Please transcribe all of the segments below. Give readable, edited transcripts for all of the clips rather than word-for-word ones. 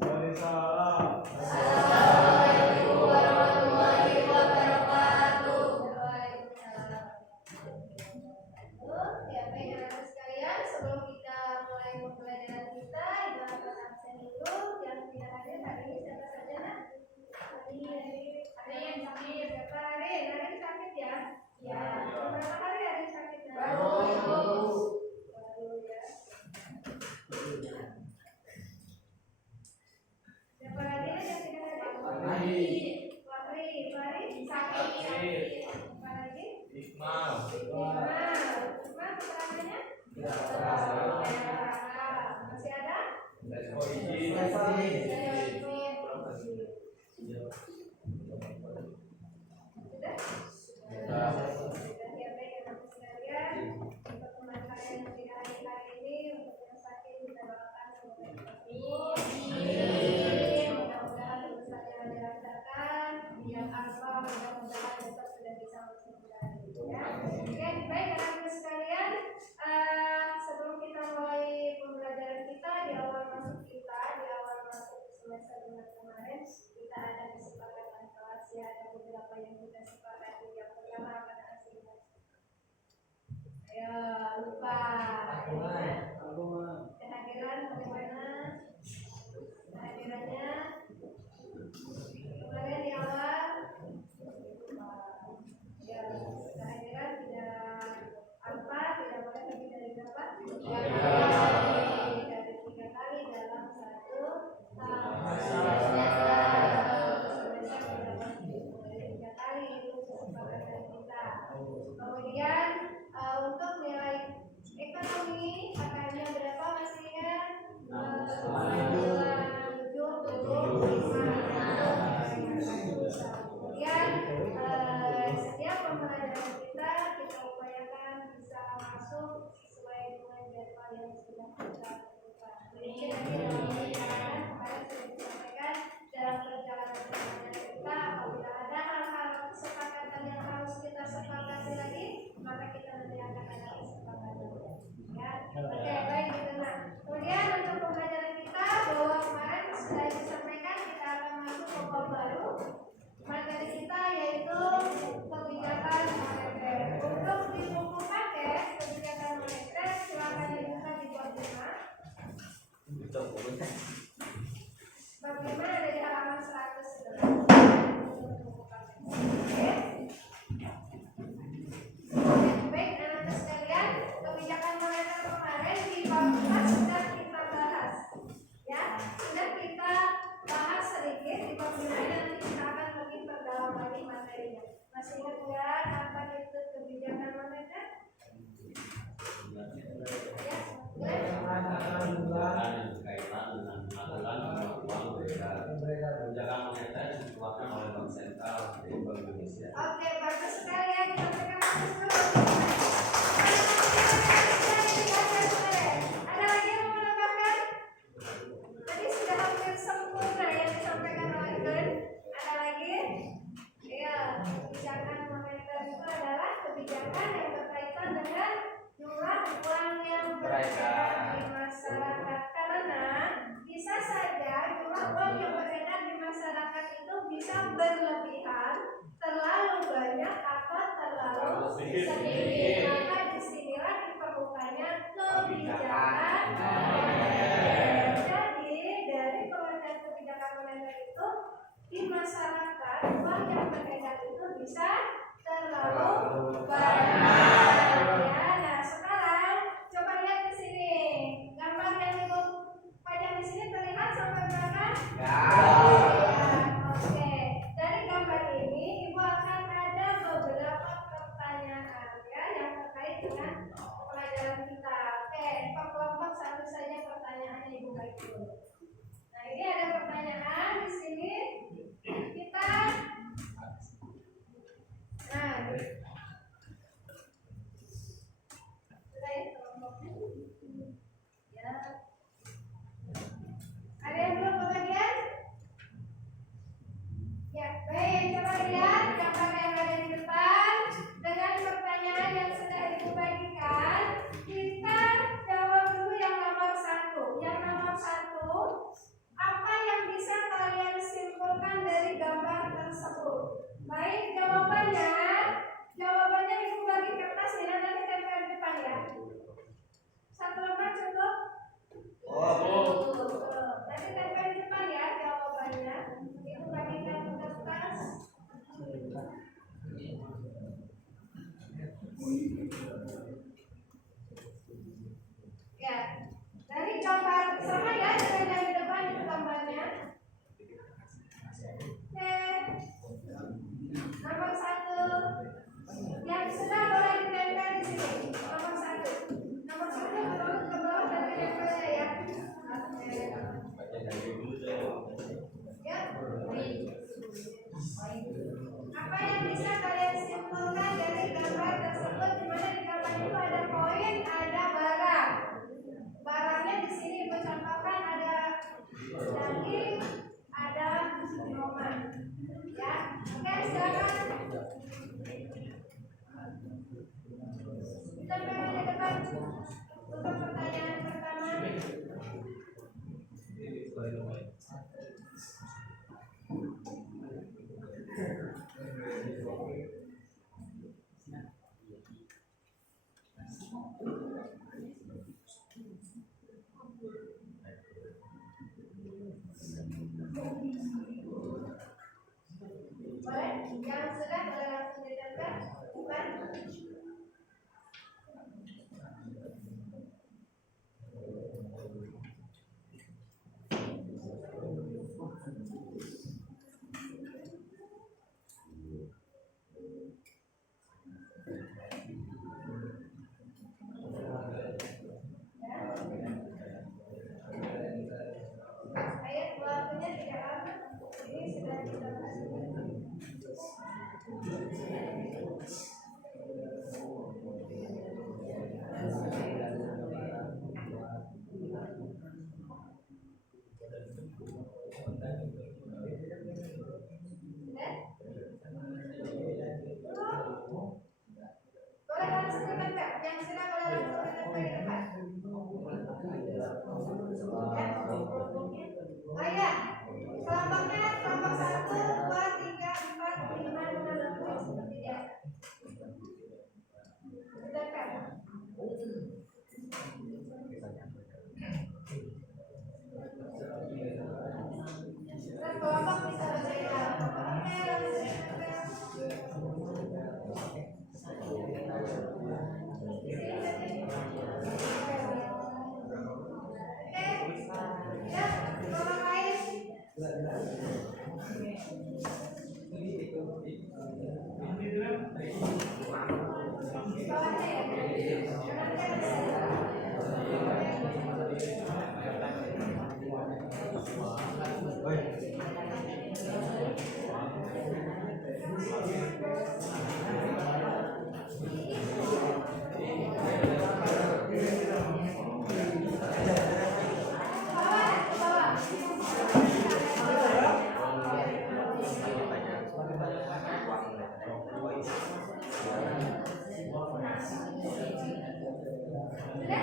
Waalaikumsalam. Assalamualaikum warahmatullahi wabarakatuh. Ya, baik anak-anak sekalian, sebelum kita mulai pembelajaran kita, ibaratkan absen dulu. Yang tidak hadir hari ini siapa saja? Ada yang sakit. Siapa hari? Hari sakit ya? Ya. Berapa hari hari sakit? Baru ya. Siapa lagi yang tidak hadir? Fahri sakit. Apa lagi? Iqmal. Keterangannya? Ya. Masih ada? Sebelum kita mulai pembelajaran kita di awal masuk semester kemarin, kita ada kesepakatan kelas ya, ada beberapa yang kita sepakati. Yang pertama akan aslinya. Ayo lupa. Kehadiran bagaimana? Kehadirannya kemarin di awal. Ya, kehadiran tidak apa, tidak boleh lebih dari berapa? 3 kali. Dari 3 kali dalam satu semester. Dari 3 kali itu kesepakatan kita. Kemudian untuk nilai ekonomi akarnya berapa masih ingat? 775. Kemudian setiap pembelajaran kita upayakan bisa masuk sesuai dengan jadwal yang sudah kita tentukan. Ini kemarin sudah disampaikan dalam perjalanan kita, apabila ada hal-hal kesepakatan yang harus kita sepakati lagi, maka kita nanti akan ada kesepakatan. Ya, oke, baik ditenang. Kemudian untuk pembelajaran kita bahwa kemarin sudah disampaikan kita akan masuk ke bab baru. Materi kita yaitu kebijakan moneter. Untuk di buku paket kebijakan moneter silakan dibuka di bab 5. Bab 5 ada di halaman 111. Oke. Baik anak-anak sekalian, kebijakan moneter kemarin di bab 4 sudah kita bahas. Ya, sudah kita bahas sedikit di bab 5 nanti kita akan lebih perdalam lagi materinya. Masih ingat nggak apa itu kebijakan moneter? Ya, kaitan dengan pengaturan uang kebijakan moneter dikeluarkan oleh Bank Sentral di Bank Indonesia. oke, bagus sekali ya, kita berikan bagus dulu. Ada Ya, dari gambar sama ya dengan yang di depan itu gambarnya. Oke, nomor 1 yang sudah boleh ditempel di sini. Nomor 1 turun ke bawah dan ditempelnya ya. Oke. Ya. Apa yang bisa kalian simpulkan dari gambar tersebut? Di mana di gambar itu ada koin, ada barang. Barangnya di sini Ibu contohkan ada daging, ada minuman. Ya, oke silakan. Kita memang di depan untuk pertanyaan pertama. Boleh? Yang sudah boleh langsung ditempel? Bukan? Ayat waktunya tidak lama. Ini sudah kita kasih. Boleh langsung ditempel. Yang sudah boleh langsung ditempel di depan. Oh iya, kelompoknya kelompok 1, 2, 3, 4, 5, 6, 7 seperti biasa. Ditempel. Terus kelompok bisa berbeda. Oke, langsung ditempel. Ya, kelompok lain. Bawahnya ya. Sudah?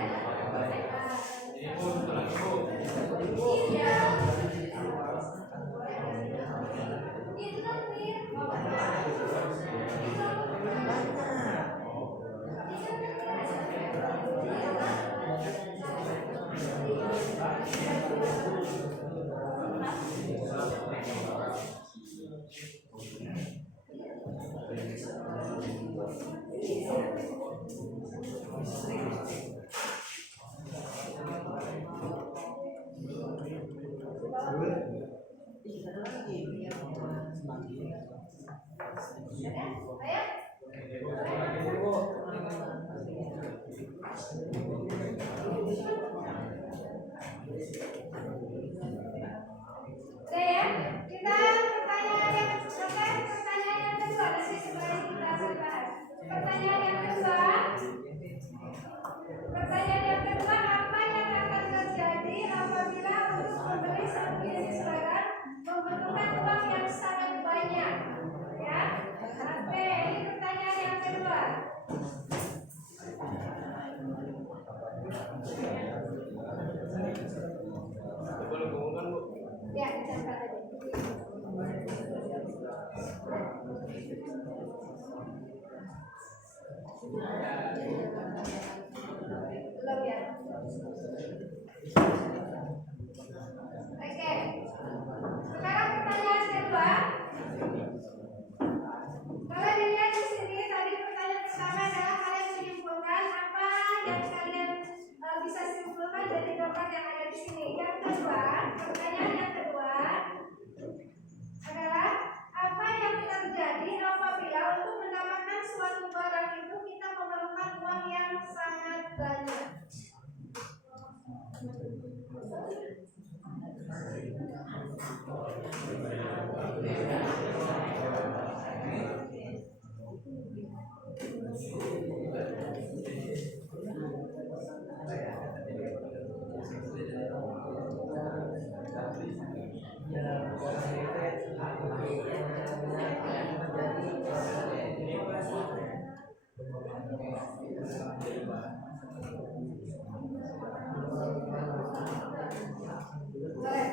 Boleh.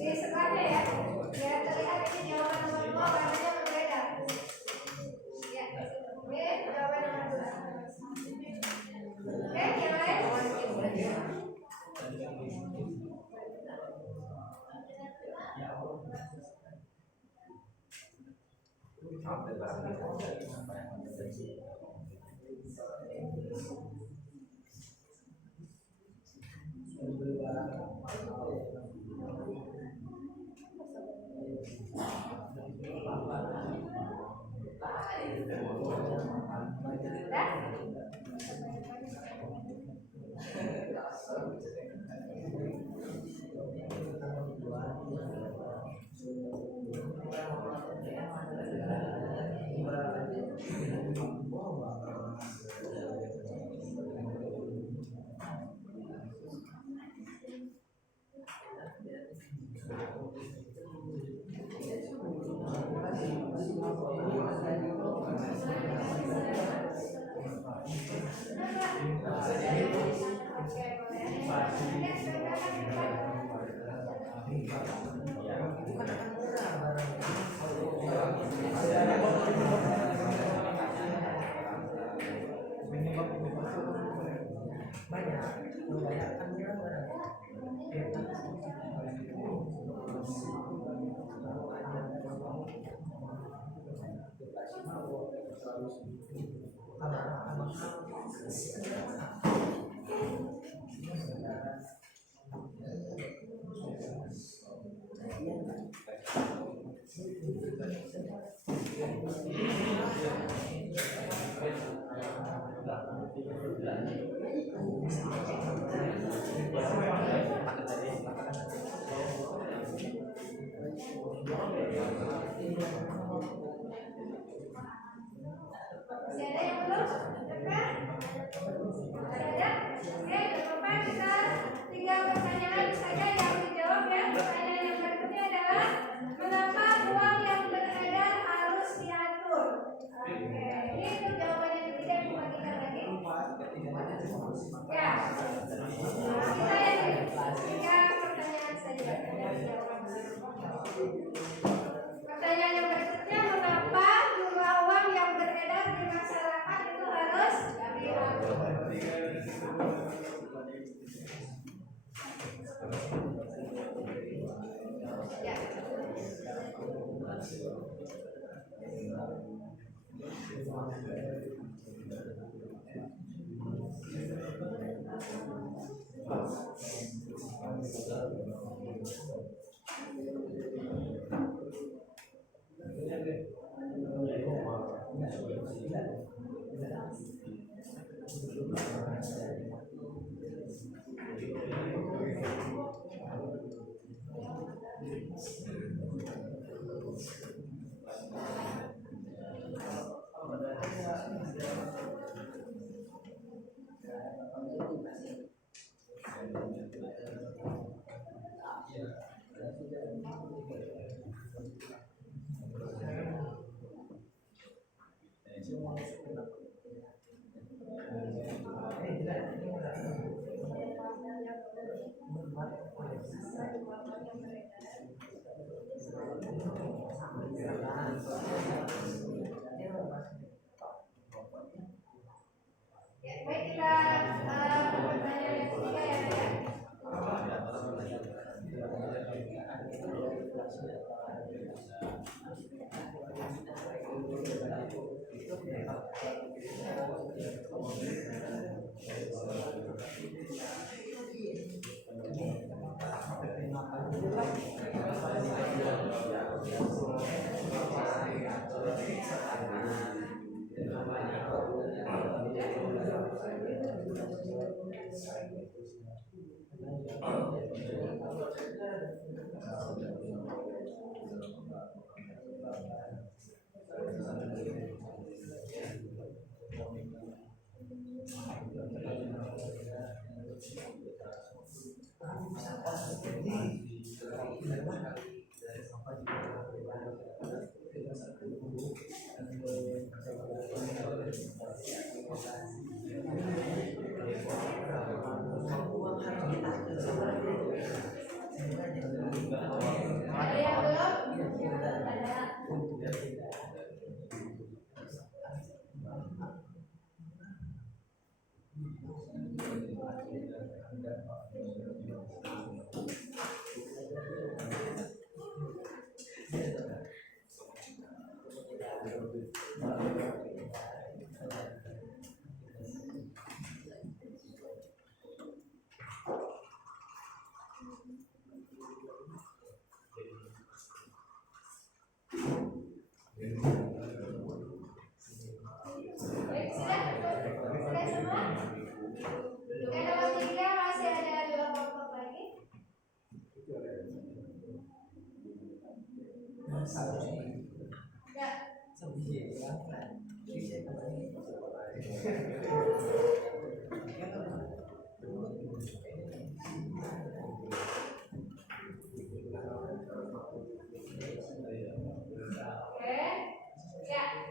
Di sebelahnya ya. Biar terlihat ini jawaban nomor 2 warnanya berbeda. Ya, ini jawaban nomor 2. Oke, yang lain? Masih ada yang belum? Ada? Ada? Oke, Bapak kita tinggal pertanyaan saja yang dijawab ya. Pertanyaan yang berikutnya adalah mengapa uang yang beredar harus diatur? Oke, ini untuk jawabannya tidak dibagikan lagi. Ya, kita yang tiga pertanyaan saja. Pertanyaan yang berikutnya, mengapa jumlah uang yang beredar di masyarakat itu harus diatur? Ya. Ya, baik kita pertanyaan yang ketiga ya. Ya,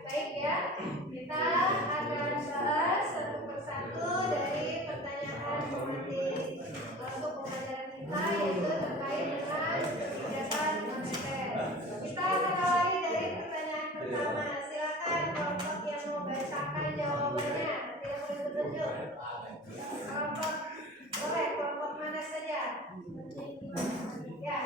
baik ya. Kita akan bahas satu persatu dari pertanyaan tematik untuk pembelajaran kita, yaitu terkait dengan kebijakan moneter. Kita akan awali dari pertanyaan pertama. Silakan kelompok yang mau bacakan jawabannya. Tidak boleh bertunjuk. Kelompok boleh kelompok mana saja. Ya.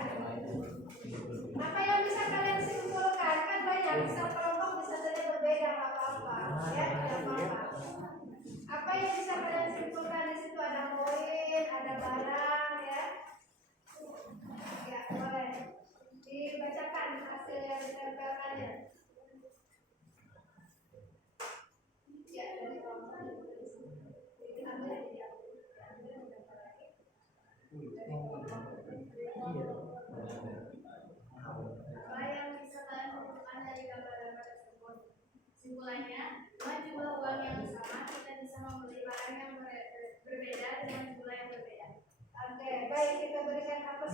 Apa yang bisa kalian simpulkan? Kan banyak, bisa kelompok bisa saja berbeda, nggak apa-apa. Ya, tidak apa-apa. Apa yang bisa kalian simpulkan di situ? Ada koin, ada barang, ya. Ya, boleh. Dibacakan hasil yang ditempelkannya. Ya, dari kelompok. Diambil lagi, apa yang bisa kalian simpulkan dari gambar-gambar tersebut? Simpulannya, dengan jumlah uang yang sama, kita bisa membeli barang yang berbeda dengan jumlah yang berbeda. Oke, baik, kita berikan apa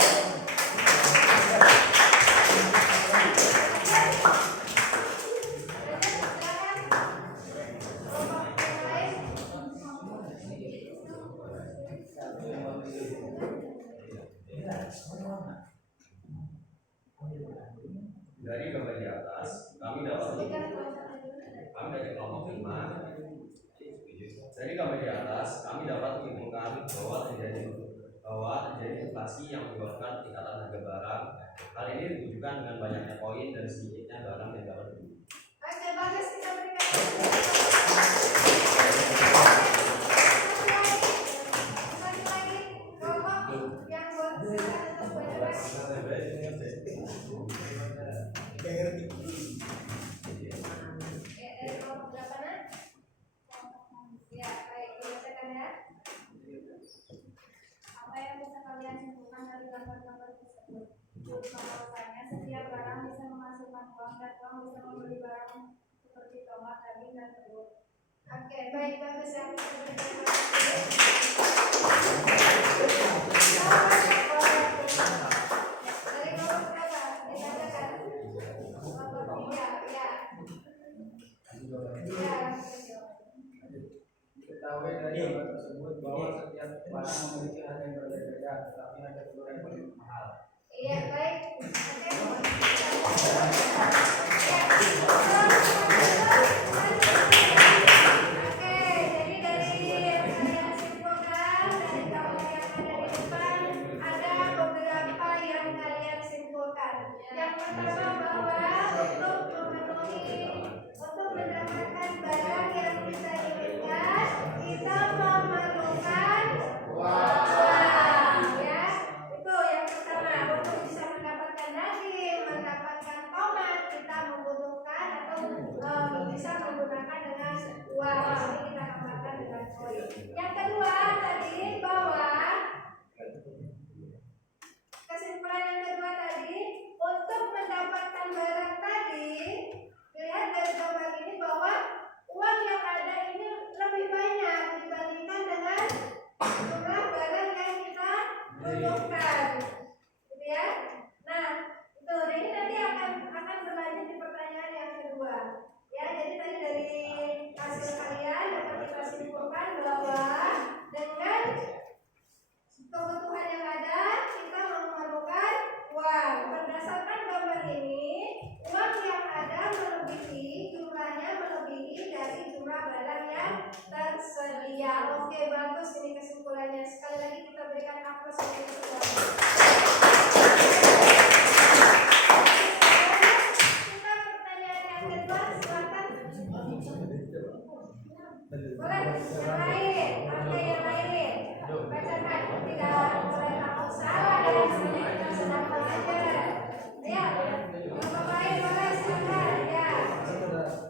Dari gambar di atas, kami dapat dari kelompok 5. Dari gambar di atas, kami dapat menyimpulkan bahwa terjadi inflasi yang menyebabkan peningkatan harga barang. Hal ini ditujukan dengan banyaknya koin dan sedikitnya barang yang dapat dibeli. Oke, bagus, kita berikan lagi kelompok yang buat silakan untuk baca. Dari kelompok berapa nak? Ya, baik, dibacakan ya. Apa yang bisa kalian simpulkan dari gambar-gambar tersebut? Bahwasanya setiap barang bisa menghasilkan uang dan uang bisa membeli barang seperti tomat, daging, dan telur. Oke, baik, bagus ya. Dari kelompok berapa? Dibacakan. Kelompok 3, ya. Ketahui dari gambar tersebut bahwa setiap barang memiliki harga yang berbeda, tetapi harga telur yang lebih mahal. Iya, baik. Oke, jadi dari yang kalian simpulkan dari kelompok yang ada di depan ada beberapa yang kalian simpulkan. Yang pertama bahwa untuk mendapatkan barang yang kita inginkan, kita memerlukan uang, ya. Itu yang pertama. Untuk bisa mendapatkan daging, mendapatkan tomat, kita membutuhkan atau bisa menggunakan dengan uang. Ini kita kembangkan dengan koin. Yang kedua tadi bahwa kesimpulan yang kedua tadi, untuk mendapatkan barang tadi, dilihat dari gambar ini bahwa uang yang ada ini lebih banyak dibandingkan dengan jumlah barang yang kita butuhkan, gitu ya. Nah, itu ini nanti akan berlanjut di pertanyaan yang kedua. Ya, jadi tadi dari hasil kalian dapat kita simpulkan bahwa dengan kebutuhan yang ada kita memerlukan uang. Berdasarkan gambar ini, uang yang ada jumlahnya melebihi dari jumlah barang yang tersedia. Oke, bagus, ini kesimpulannya. Sekali lagi kita berikan aplaus untuk kesimpulan. Kita pertanyaan yang kedua, silakan. Boleh, yang lain. Oke, yang lain. Bacakan, tidak boleh takut salah ya, semuanya kita senangkan aja. Ya, yang lain boleh silakan. Ya.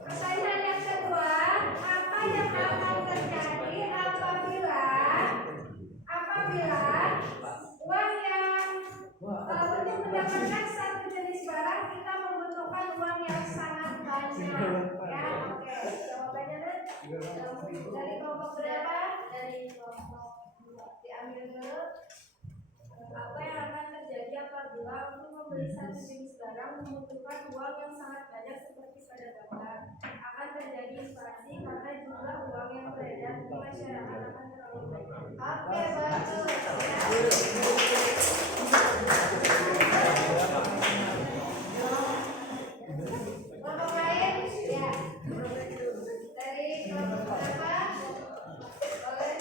Pertanyaan yang kedua, apa yang akan terjadi apabila uang yang untuk mendapatkan satu jenis barang kita membutuhkan mengumpulkan uang yang sangat banyak. Ya, oke. Jawabannya dari kelompok berapa? Dari kelompok 2. Diambil dulu. Apa yang akan terjadi apabila untuk membeli satu jenis barang membutuhkan uang yang sangat banyak seperti pada gambar? Akan terjadi inflasi karena jumlah uang yang beredar di masyarakat akan terlalu banyak. Oke, bagus. Kelompok lain? Ya. Dari kelompok berapa? Boleh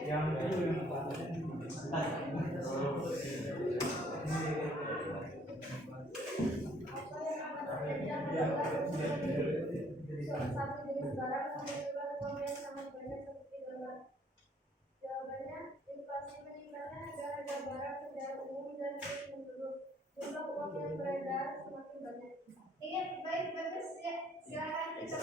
ya. Satu jenis barang membutuhkan uang yang sangat banyak seperti gambar. Jawabannya, inflasi meningkatnya harga barang secara umum dan terus menurun. Jumlah uang yang beredar semakin banyak. Iya, baik, bagus ya. Silakan kita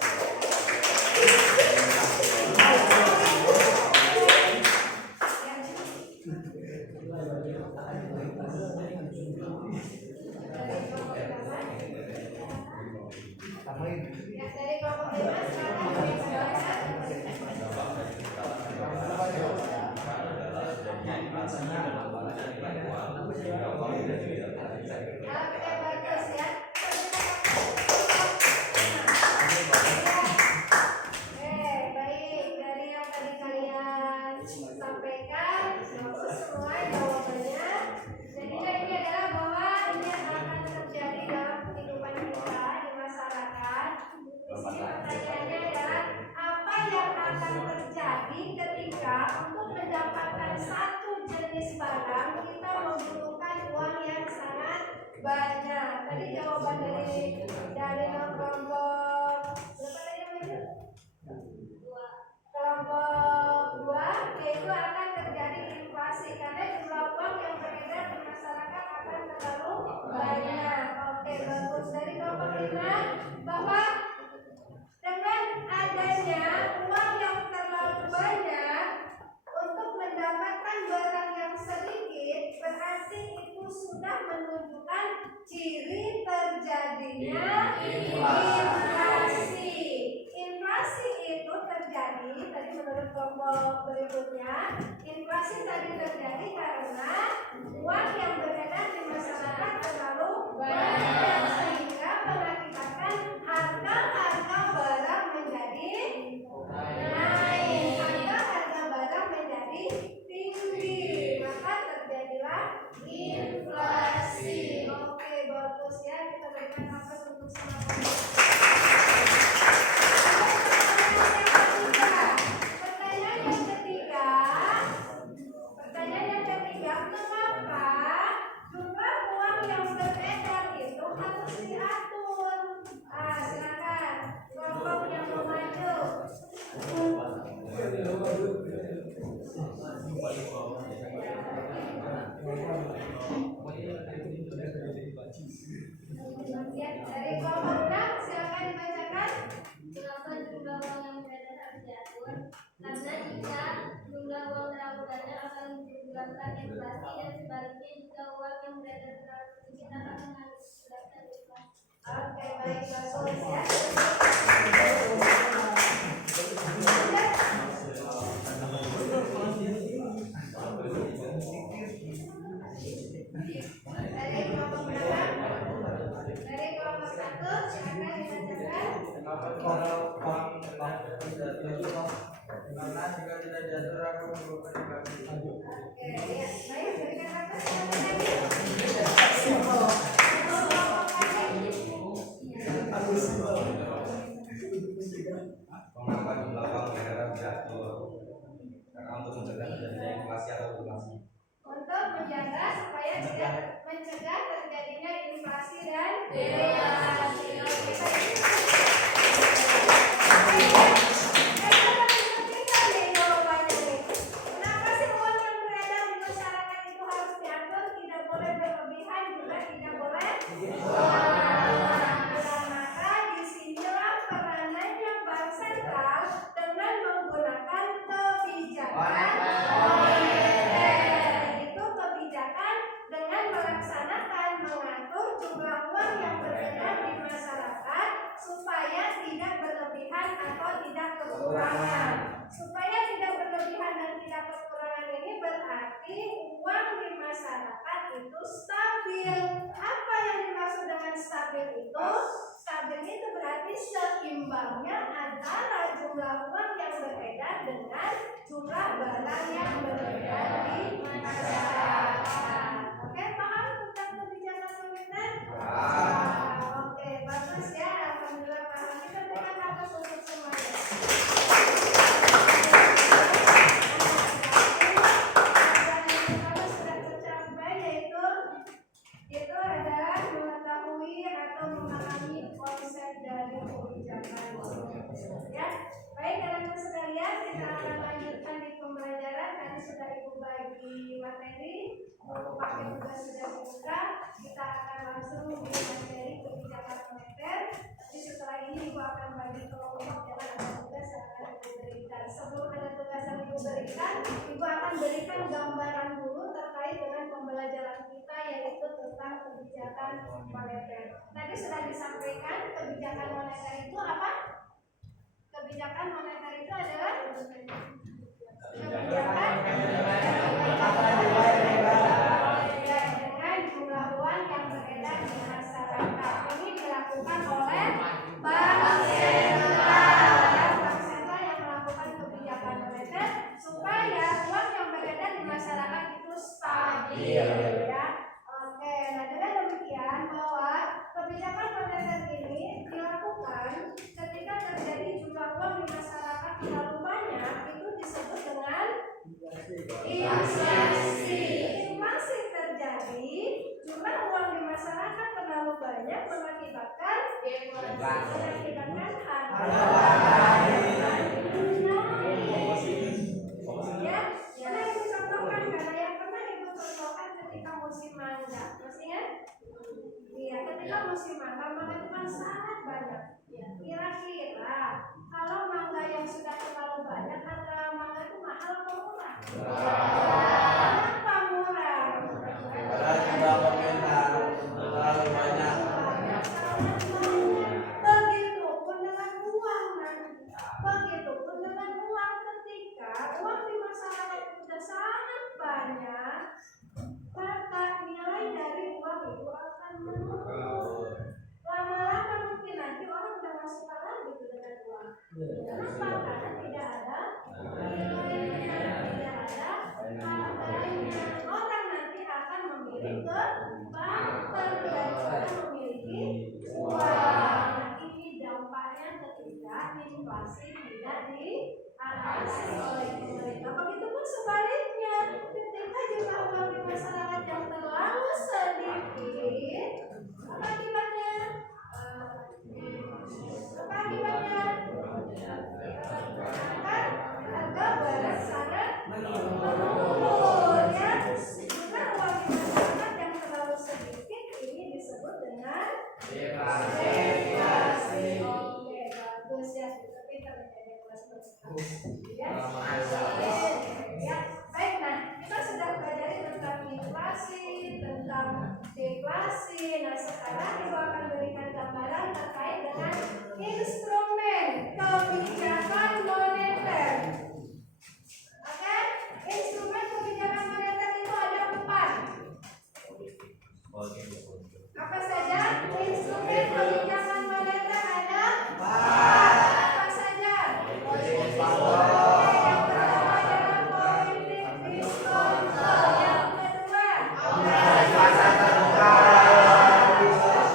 dari kelompok 5 silakan. Oke, bagus ya. Baik, dari yang tadi kalian sampaikan semua jawabannya. Jadi ini adalah bahwa ini akan terjadi dalam kehidupan kita di masyarakat. Di sini pertanyaannya adalah apa yang akan terjadi ketika untuk mendapatkan satu jenis barang kita membutuhkan uang yang sangat banyak. Tadi jawaban dari kelompok berapa tadi namanya? Kelompok 2 yaitu akan terjadi inflasi karena jumlah uang yang beredar di masyarakat akan terlalu banyak. Oke, bagus. Dari kelompok 5 bahwa dengan adanya uang yang terlalu banyak untuk mendapatkan barang yang sedikit berarti itu sudah menunjukkan ciri terjadinya inflasi. Inflasi itu terjadi tadi menurut kelompok berikutnya. Inflasi tadi terjadi karena uang yang beredar di masyarakat terlalu banyak sehingga mengakibatkan harga barang menjadi naik, harga barang menjadi tinggi, maka terjadilah inflasi. Oke, bagus ya, kita berikan aplaus untuk sama-sama. Pertanyaan yang ketiga, mengapa jumlah uang yang beredar itu harus diatur? Silakan kelompok yang mau maju. Dari kelompok 6 silakan dibacakan. Kenapa jumlah uang yang beredar harus diatur? Karena jika jumlah uang terlalu banyak akan menyebabkan inflasi dan sebaliknya jika uang yang beredar terlalu sedikit akan mengakibatkan inflasi. Oke, baik, bagus ya. Dari kelompok berapa? Dari kelompok 1 silakan dibacakan. Kenapa kalau uang karena jika tidak diatur akan menyebabkan inflasi. Oke, ya, baik, berikan aplaus. Mengapa jumlah uang beredar diatur? Karena untuk mencegah terjadinya inflasi atau deflasi. Untuk menjaga supaya tidak mencegah terjadinya inflasi dan deflasi. Kenapa sih uang yang beredar di masyarakat itu harus diatur, tidak boleh masyarakat itu stabil. Apa yang dimaksud dengan stabil itu? Stabil itu berarti seimbangnya antara jumlah uang yang beredar dengan jumlah barang yang beredar di masyarakat. Oke, paham tentang kebijakan moneter? Oke, bagus ya. Alhamdulillah paham. Kita berikan nafas untuk semuanya. Itu adalah mengetahui atau memahami konsep dari kebijakan moneter. Ya, baik teman-teman sekalian, kita akan lanjutkan di pembelajaran. Tadi sudah Ibu bagi materi, paket juga sudah dibuka. Kita akan langsung di materi kebijakan moneter. Tapi setelah ini Ibu akan bagi kelompok yang ada tugas yang akan Ibu berikan. Sebelum ada tugas yang Ibu berikan, Ibu akan berikan gambaran dulu terkait dengan pembelajaran kita, yaitu tentang kebijakan moneter. Tadi sudah disampaikan kebijakan moneter itu apa? Kebijakan moneter itu adalah kebijakan dengan jumlah uang yang beredar di masyarakat. Ini dilakukan oleh Bank Sentral. Bank Sentral yang melakukan kebijakan moneter supaya uang yang beredar di masyarakat itu stabil. Ya. Oke, nah dengan demikian bahwa kebijakan moneter ini dilakukan ketika terjadi jumlah uang di masyarakat terlalu banyak, itu disebut dengan inflasi. Inflasi terjadi, jumlah uang di masyarakat terlalu banyak mengakibatkan ya, karena Ibu contohkan, karena yang pernah Ibu contohkan ketika musim mangga, masih ingat? Iya, ketika musim mangga itu kan sangat banyak. Kira-kira kalau mangga yang sudah terlalu banyak, harga mangga itu mahal atau murah? Kenapa murah? Terlalu banyak. Begitupun dengan uang nanti. Begitupun dengan uang, ketika uang di masyarakat sudah sangat banyak, maka nilai dari uang itu akan menurun. Lama-lama mungkin nanti orang udah nggak suka lagi dengan uang. Kenapa? Karena tidak ada harganya. Orang nanti akan memilih ke bank daripada memiliki uang. Nah, ini dampaknya ketika inflasi tidak diatasi oleh pemerintah. Begitupun sebaliknya, ketika jumlah uang di masyarakat yang terlalu sedikit, apa akibatnya? Harga barang sangat menurun ya. Jumlah uang di masyarakat yang terlalu sedikit ini disebut dengan inflasi. Oke, bagus ya. Tapi terjadi kelas ya. Ya, baik. Nah, kita sudah belajar tentang inflasi, tentang deflasi. Nah, sekarang Ibu akan berikan gambaran terkait dengan instrumen kebijakan moneter. Oke, instrumen kebijakan moneter itu ada 4. Apa saja? Instrumen kebijakan moneter ada 4. Apa saja? Yang pertama adalah politik diskon. Yang kedua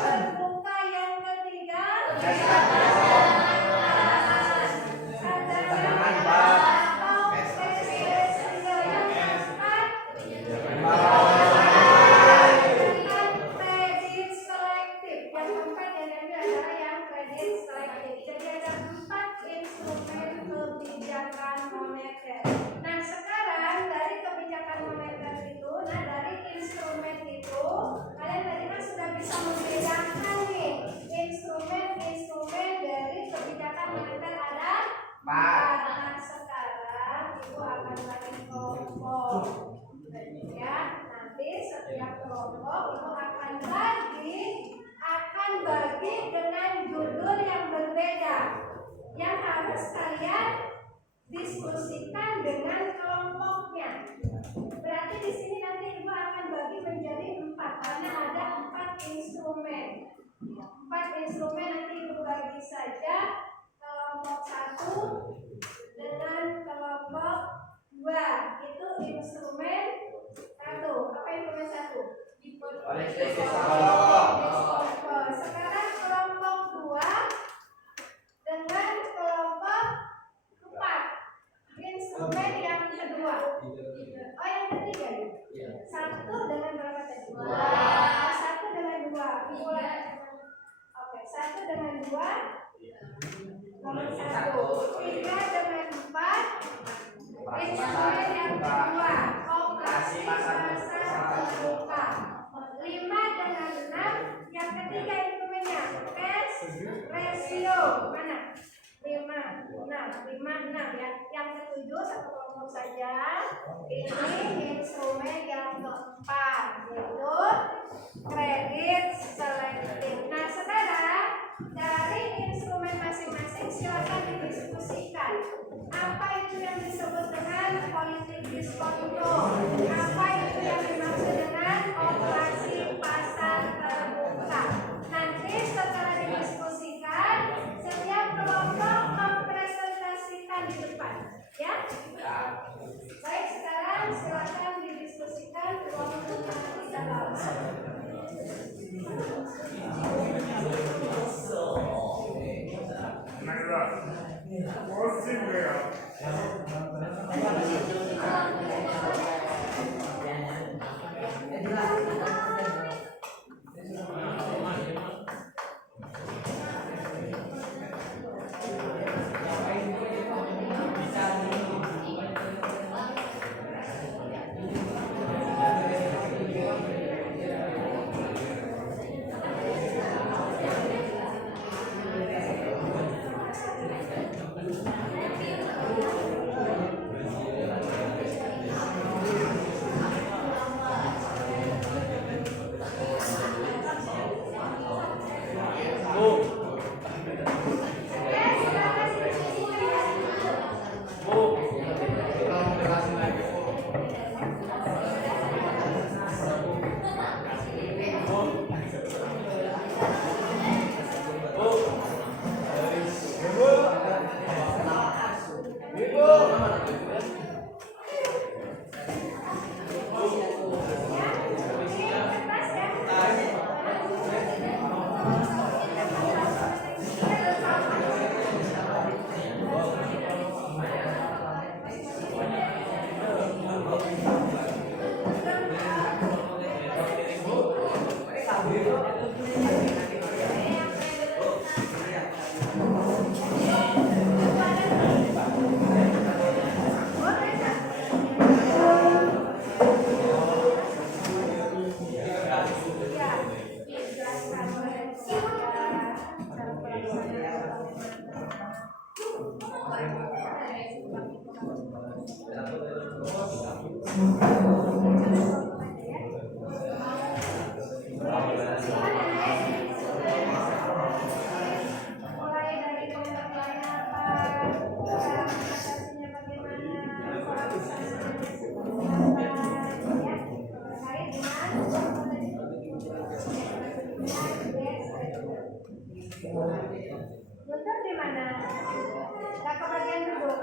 terbuka. Yang ketiga kredit selektif. Yang keempat adalah yang kredit selektif. Jadi ada 4 instrumen kebijakan moneter. Nah, sekarang dari kebijakan moneter itu, dari instrumen itu, kalian tadi kan sudah bisa membedakan nih instrumen dari kebijakan moneter ada 4. Nah, sekarang Ibu akan bagi kelompok. Ya, nanti setiap kelompok Ibu akan bagi dengan judul yang berbeda, yang harus kalian diskusikan dengan kelompoknya. Berarti di sini nanti Ibu akan bagi instrumen 1. Apa instrumen 1? Sekarang kelompok 2 dengan kelompok 4. Instrumen yang kedua. Oh, yang ketiga ya? 1 dengan berapa tadi? 2. 1 dengan 2. Oke, 1 dengan 2. Nomor 1. 3 dengan 4. Instrumen yang kedua. Operasi pasar terbuka. 5 dengan 6. Yang ketiga instrumennya. Ratio. Mana? 5, 6 ya. Yang ketujuh satu kelompok saja. Ini instrumen yang keempat, yaitu kredit selektif. Nah, sekarang dari instrumen masing-masing silakan didiskusikan. Apa itu yang disebut dengan politik diskonto? Apa itu yang dimaksud dengan operasi pasar terbuka? Nanti setelah didiskusikan, setiap kelompok mempresentasikan di depan, ya? Baik, sekarang silakan didiskusikan kelompoknya tidak lama. Guntur di mana? Gak kebagian duduk.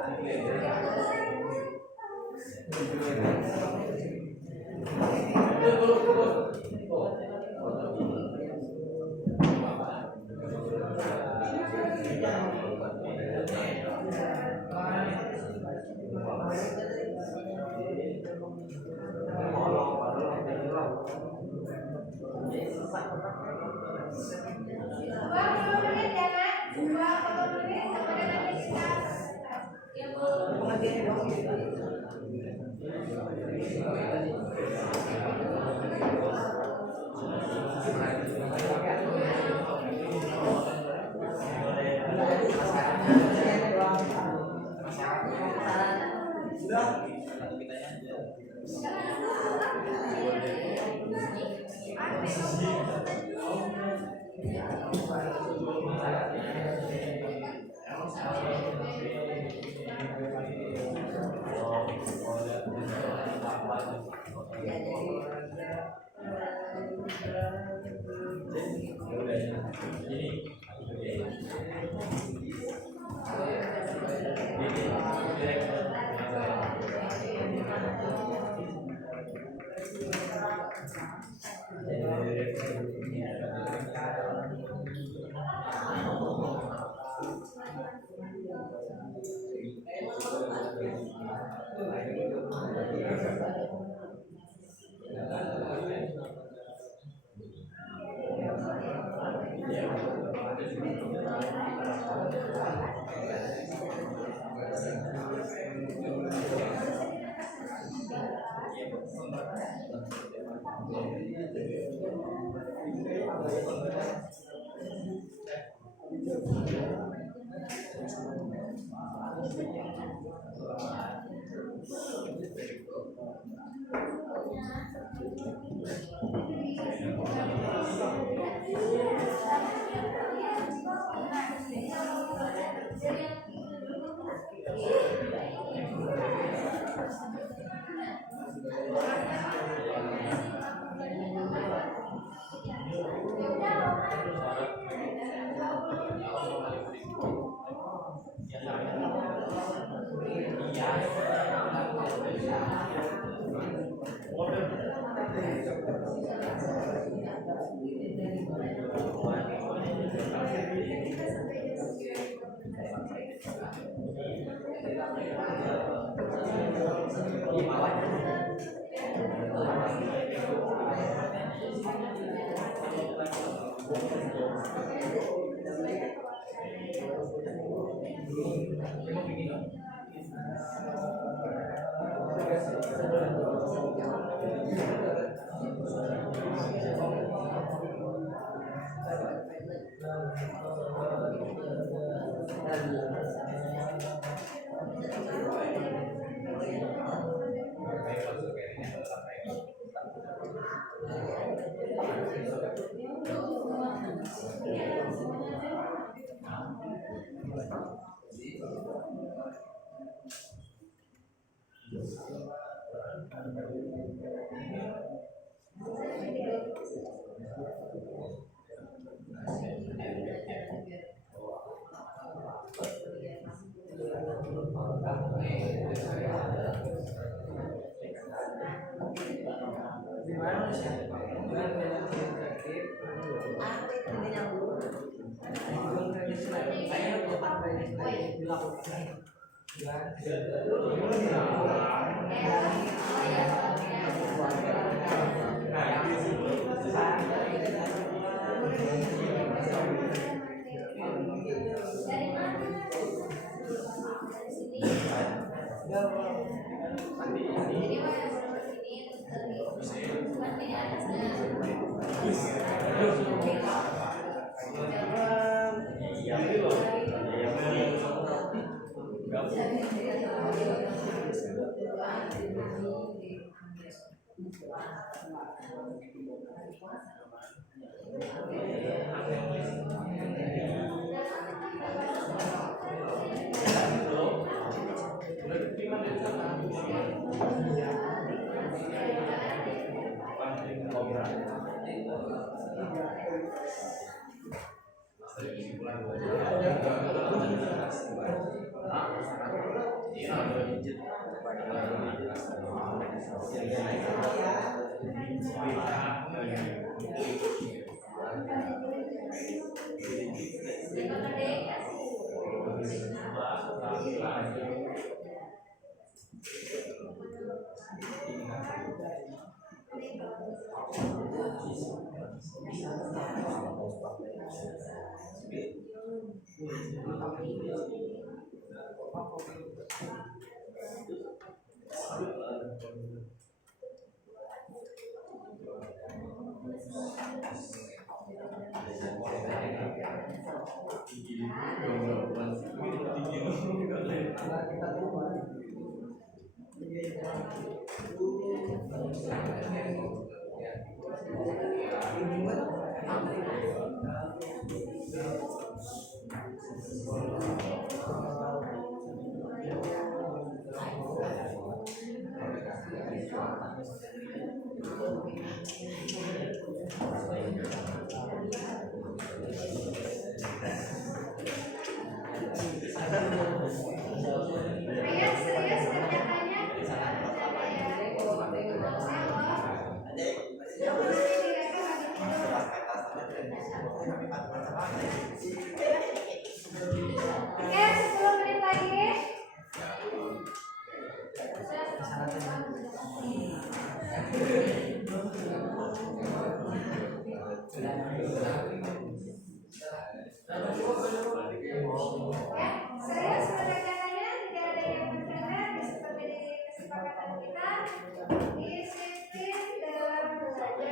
Disiplin dalam belajar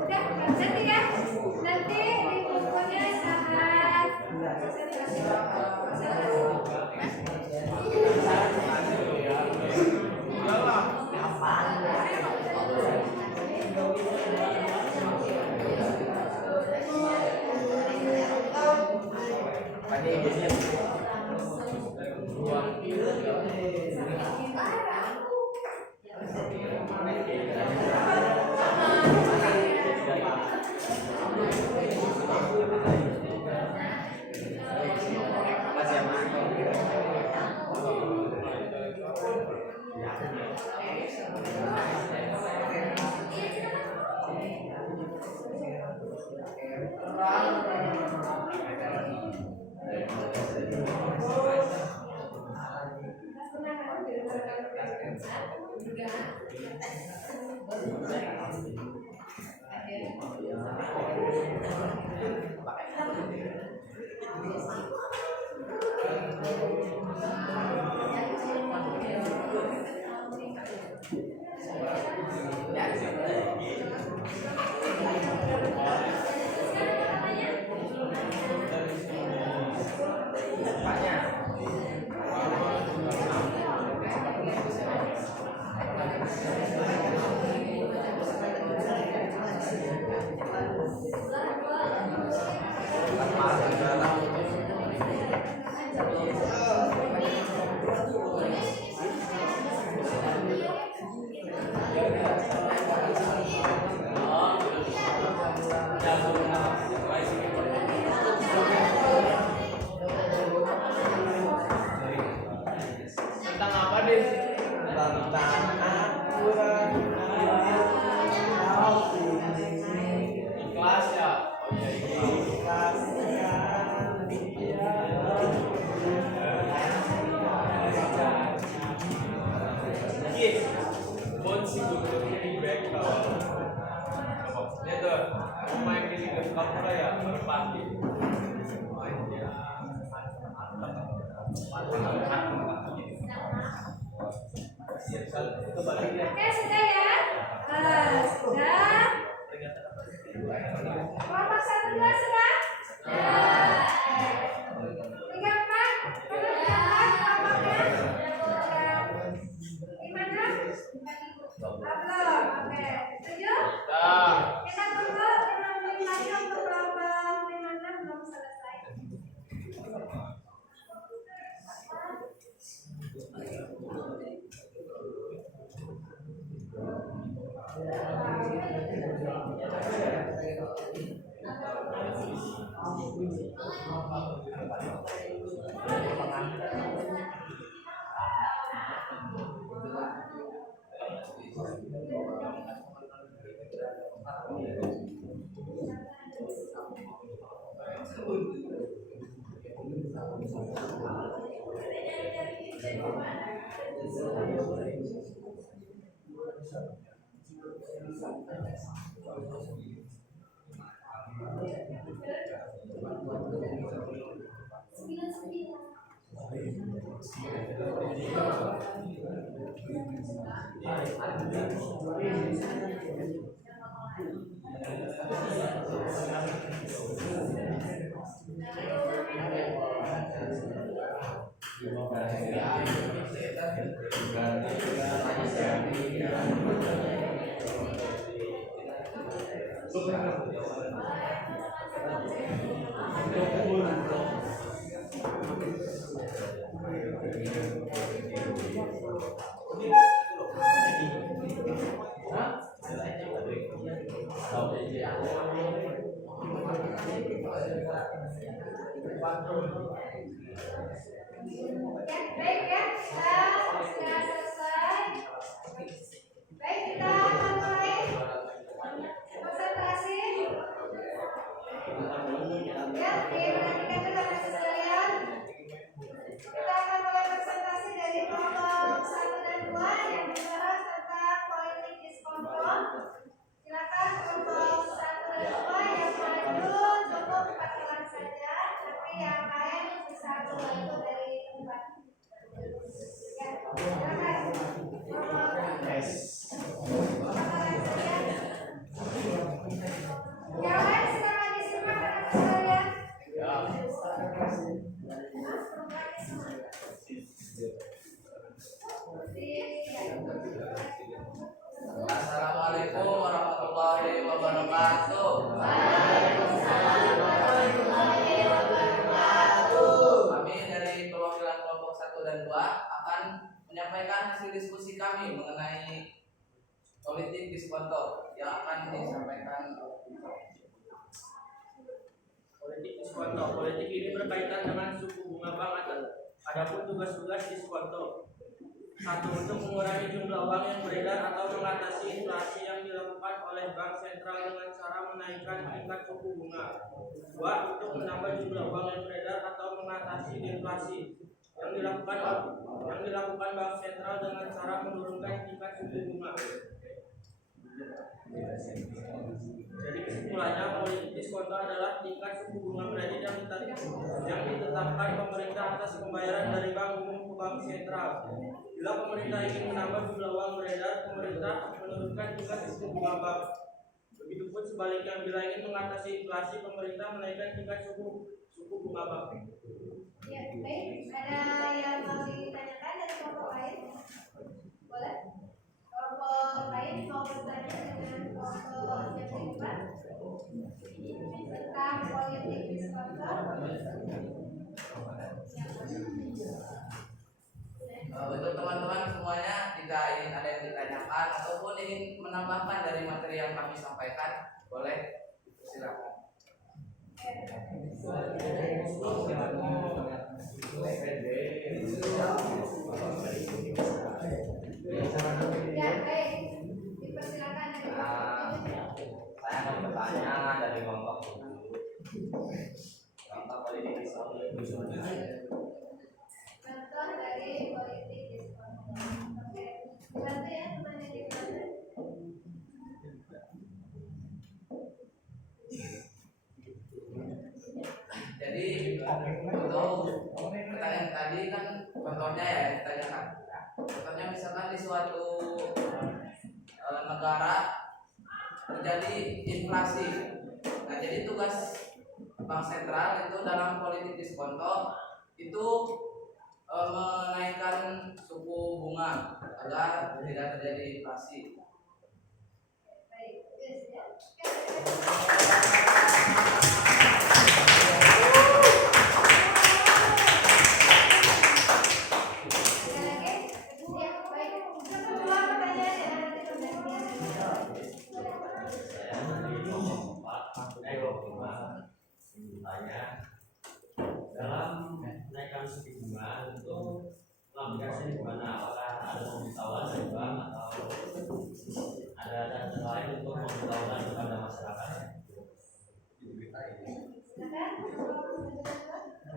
Udah nanti ya, nanti di bukunya saat Oke, sudah ya? Sudah. Kelompok 1, 2 sudah? Ya. 3, 4, kelompoknya? Gimana? Belum. Oke, setuju? Kita tunggu 5 menit lagi untuk kelompok 56 belum selesai. Terima kasih. Ya, baik ya, kita sudah selesai. Baik, kita akan mulai konsentrasi. Ya, diperhatikan teman-teman sekalian. Kita akan mulai presentasi dari kelompok 1 dan 2 yang bicara tentang politik diskontrol. Silakan kelompok 1 dan 2 yang maju cukup 4 orang saja, tapi yang lain bisa membantu dari tempat. Ya, silakan. Yang lain silakan disimak teman-teman sekalian. Assalamualaikum warahmatullahi wabarakatuh. Kami dari perwakilan kelompok 1 dan 2 akan menyampaikan hasil diskusi kami mengenai politik diskonto yang akan disampaikan. Politik diskonto. Politik ini berkaitan dengan suku bunga bank. Adapun tugas-tugas diskonto: 1. Untuk mengurangi jumlah uang yang beredar atau mengatasi inflasi yang dilakukan oleh bank sentral dengan cara menaikkan tingkat suku bunga. 2. Untuk menambah jumlah uang yang beredar atau mengatasi deflasi yang dilakukan bank sentral dengan cara menurunkan tingkat suku bunga. Jadi kesimpulannya, politik diskonto adalah tingkat suku bunga kredit yang ditetapkan pemerintah atas pembayaran dari bank umum ke bank sentral. Bila pemerintah ingin menambah jumlah uang beredar, pemerintah menurunkan tingkat suku bunga bank. Begitupun sebaliknya, bila ingin mengatasi inflasi, pemerintah menaikkan tingkat suku bunga bank. Ya, baik. Ada yang mau ditanyakan dari kelompok lain? Boleh? Kelompok lain mau bertanya dengan kelompok yang kedua tentang politik diskonto. Untuk teman-teman semuanya, jika ingin ada yang ditanyakan ataupun ingin menambahkan dari materi yang kami sampaikan, boleh silakan. Ya, baik. Dipersilakan dari kelompok kedua. Saya akan bertanya dari kelompok 7. Contoh politik diskonto. Contoh dari politik diskonto. Oke, dibantu ya temannya dibantu. Jadi untuk pertanyaan tadi kan contohnya ya yang ditanyakan. Contohnya misalkan di suatu negara terjadi inflasi. Nah, jadi tugas bank sentral itu dalam politik diskonto itu menaikkan suku bunga agar tidak terjadi inflasi. Baik, yes, ya. Ada lagi? Ya, baik. Semua pertanyaan ya, nanti pergantian. Tanya, dalam menaikkan suku bunga itu aplikasi di mana? Apakah ada pemberitahuan dari bank atau ada cara lain untuk memberitahukan kepada masyarakat? Silakan.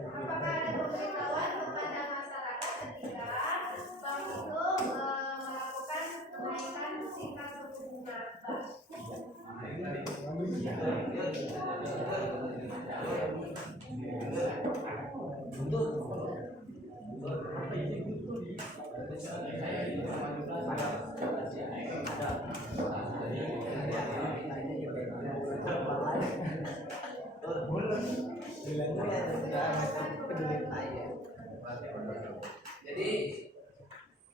Apakah ada pemberitahuan kepada masyarakat ketika bank itu melakukan kenaikan tingkat suku bunga bank? Jadi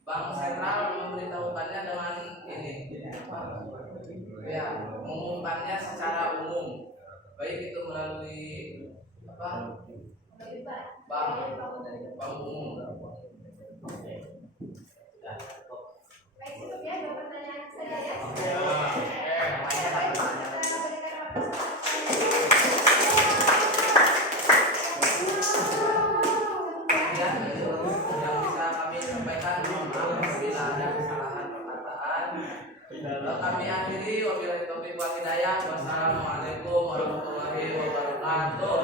bank sentral memberitahukannya dengan ini. Ya, mengumumkannya secara umum, baik itu melalui apa? Bank umum. Baik, cukup ya dua pertanyaan saya ya. Kemudian yang bisa kami sampaikan, mohon maaf apabila ada kesalahan perkataan. Lalu kami akhiri, wabillahi taufiq wal hidayah. Wassalamualaikum warahmatullahi wabarakatuh.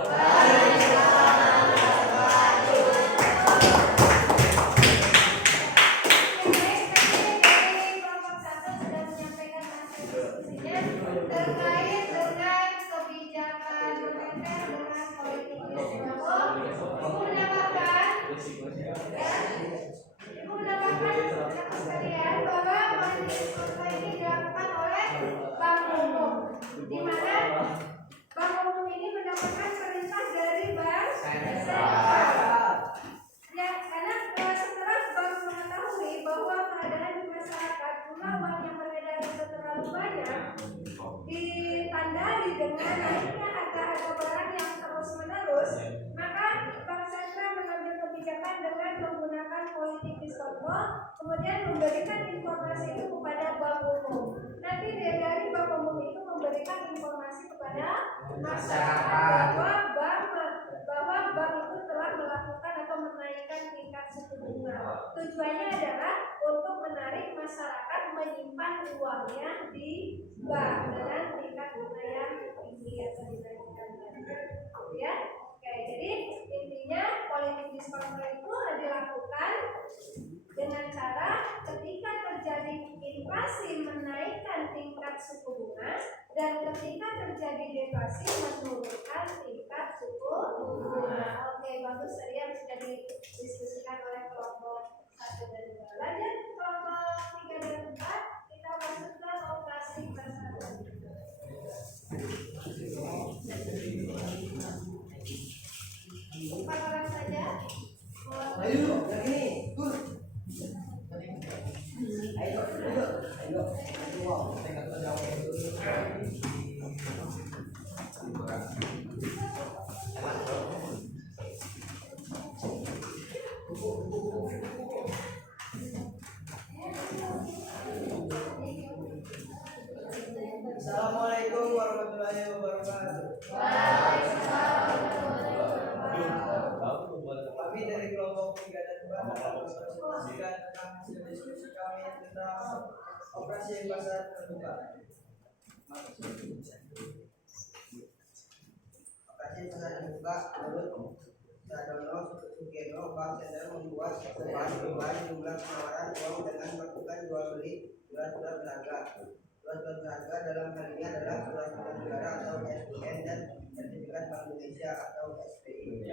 Terkait dengan kebijakan moneter dengan politik fiskal, Ibu menambahkan, Ibu menambahkan anak sekalian bahwa politik fiskal ini dilakukan oleh Bank Umum, di mana Bank Umum ini mendapatkan perintah dari Bank Sentral. Ya, karena setelah Bank mengetahui bahwa keadaan di masyarakat jumlah uang yang beredar itu terlalu banyak, ditandai dengan naiknya harga-harga barang yang terus-menerus, maka Bank Sentral mengambil kebijakan dengan menggunakan politik diskonto, kemudian memberikan informasi itu kepada Bank Umum. Nanti dari Bank Umum itu memberikan informasi kepada masyarakat bahwa bank itu telah melakukan atau menaikkan tingkat suku bunga. Tujuannya adalah untuk menarik masyarakat menyimpan uangnya di bank dengan tingkat bunga yang tinggi atau dinaikkan. Ya, oke. Jadi intinya politik diskonto itu dilakukan dengan cara ketika terjadi inflasi menaikkan tingkat suku bunga dan ketika terjadi deflasi menurunkan tingkat suku bunga. Oke, bagus tadi yang sudah didiskusikan oleh kelompok 1 dan 2. Lanjut kelompok 3 dan 4, kita masuk ke operasi pasar. Empat orang saja. Ayo, yang ini, tur. Ayo. Assalamualaikum warahmatullahi wabarakatuh. Kami dari kelompok 3 dan 4 akan mempresentasikan tentang hasil diskusi kami tentang operasi pasar terbuka. Operasi pasar terbuka menurut Sadono Sugeno, Bank Sentral membuat perubahan jumlah penawaran uang dengan melakukan jual beli surat-surat berharga. Surat-surat berharga dalam hal ini adalah surat-surat negara atau SBN dan sertifikat Bank Indonesia atau SPI.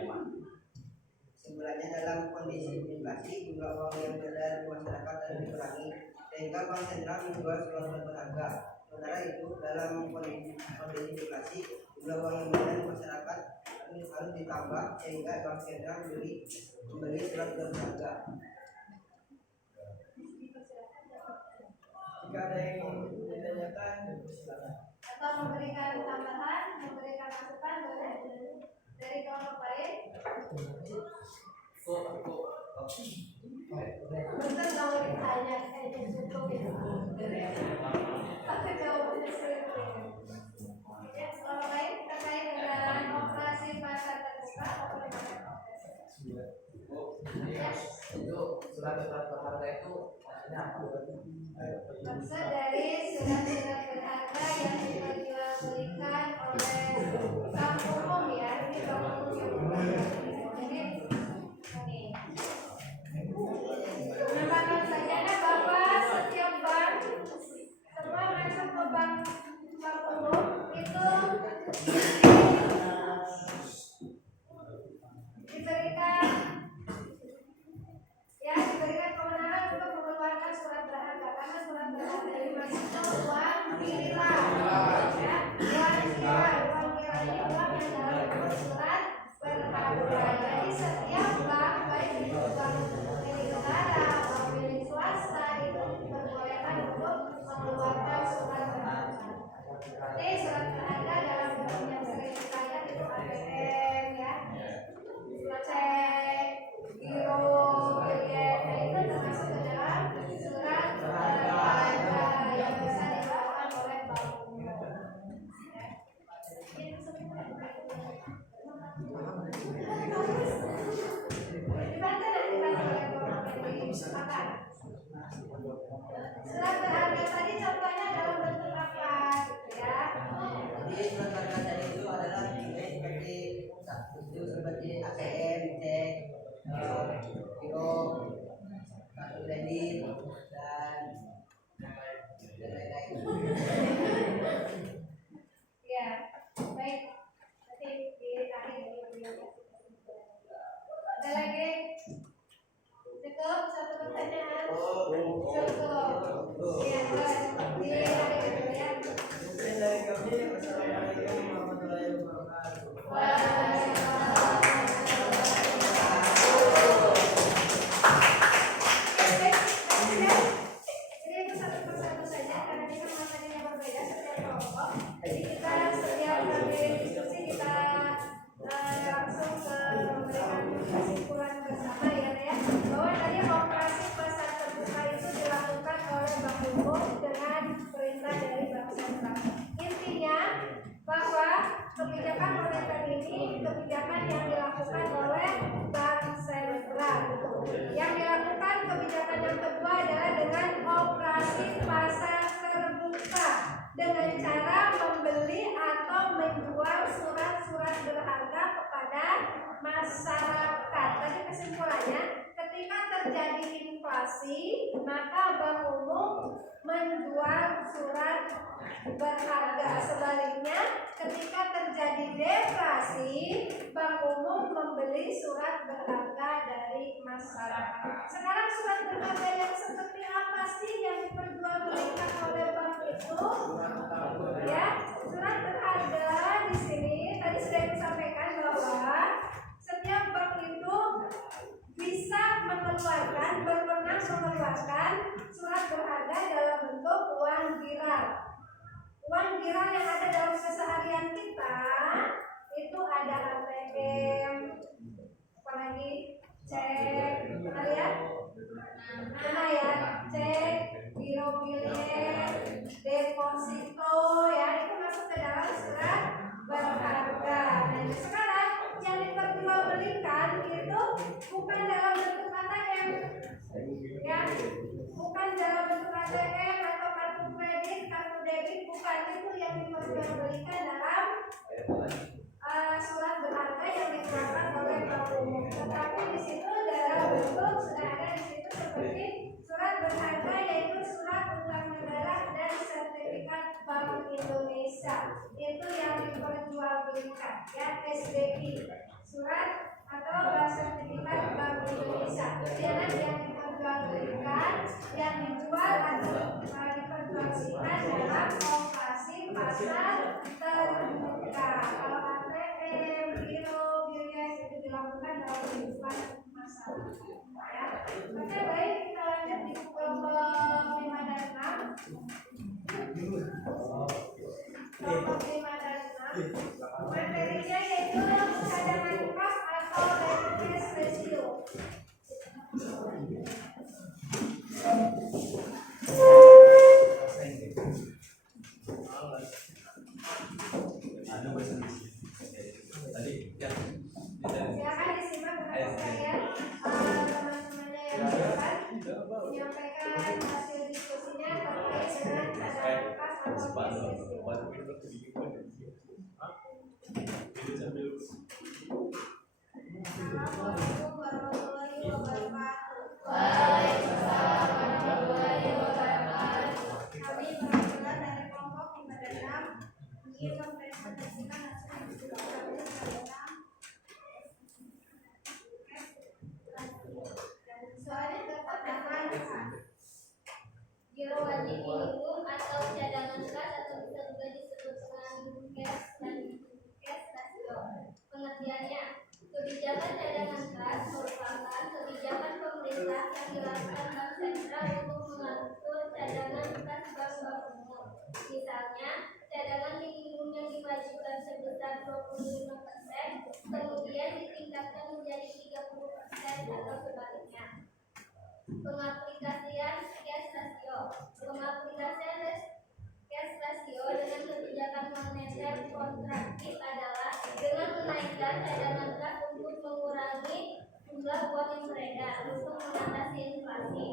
Sebenarnya dalam kondisi inflasi jumlah uang yang beredar di masyarakat dan dikurangi sehingga Bank Sentral menjual surat-surat berharga. Sementara itu dalam kondisi inflasi jumlah uang yang beredar di masyarakat harus ditambah sehingga Bank Sentral membeli surat-surat berharga. Jika ada yang ditanyakan, silakan. Atau memberikan tambahan, memberikan masukan boleh dari kelompok lain. Betul kalau ditanya kayaknya cukup ya. Tapi jawabannya sulit. Ya, kelompok lain terkait dengan operasi pasar terbuka atau Ya, itu surat-surat berharga itu maksudnya apa? maksud dari surat-surat berharga yang diperjualbelikan oleh Bank Umum ya, ini Bank Umum yang jadi ini. Menambahkan saja bahwa setiap bank semua masuk ke bank umum itu diberikan kewenangan untuk mengeluarkan surat berharga karena surat berharga ini masuk ke uang berharga kepada masyarakat. Tadi kesimpulannya, ketika terjadi inflasi, maka Bank Umum menjual surat berharga. Sebaliknya, ketika terjadi deflasi, Bank Umum membeli surat berharga dari masyarakat. Sekarang surat berharga yang seperti apa sih yang diperjualbelikan oleh bank itu? Ya, surat berharga di sini tadi sudah disampaikan bahwa setiap bank itu bisa mengeluarkan, berwenang mengeluarkan surat berharga dalam bentuk uang viral. Uang viral yang ada dalam keseharian kita itu ada ATM, apalagi cek, pernah lihat? Nah ya, cek, biro bilet, deposito, ya itu masuk ke dalam surat berharga. Nah sekarang yang diperjualbelikan itu bukan dalam bentuk ATM, ya, bukan dalam bentuk ATM atau kartu kredit, kartu debit, bukan. Itu yang diperjualbelikan dalam surat berharga yang dikeluarkan oleh Bank Umum. Tetapi di situ dalam bentuk sudah ada di situ seperti surat berharga, yaitu surat utang negara dan sertifikat Bank Indonesia. Itu yang diperjualbelikan, ya, SBI, surat atau sertifikat Bank Indonesia. Yang diperjualbelikan, yang dijual atau diperjualbelikan dalam operasi pasar terbuka. Kalau ATM, biro, bilet itu dilakukan dalam kehidupan masyarakat. Ya. Oke, baik, kita lanjut di kelompok 5 dan 6. Kelompok 5 dan 6. Materinya yaitu cadangan kas atau cash ratio. Silakan disimak dengan sekalian, teman-temannya yang silakan menyampaikan hasil diskusinya terkait dengan cadangan kas atau cash ratio. Assalamualaikum warahmatullahi wabarakatuh. Waalaikumsalam warahmatullahi wabarakatuh. Kami perwakilan dari kelompok 5 dan 6 ingin mempresentasikan hasil diskusi kami tentang soalnya cadangan kas. Giro wajib minggu atau cadangan kas atau bisa juga disebut dengan cash ratio. Pengertiannya, kebijakan cadangan kas merupakan kebijakan pemerintah yang dilakukan Bank Sentral untuk mengatur cadangan kas bank umum. Misalnya, cadangan minimum yang diwajibkan sebesar 25%, kemudian ditingkatkan menjadi 30% atau sebaliknya. Pengaplikasian cash ratio. Pengaplikasian cash ratio dengan kebijakan moneter kontraktif adalah dengan menaikkan cadangan kas untuk mengurangi jumlah uang yang beredar untuk mengatasi inflasi.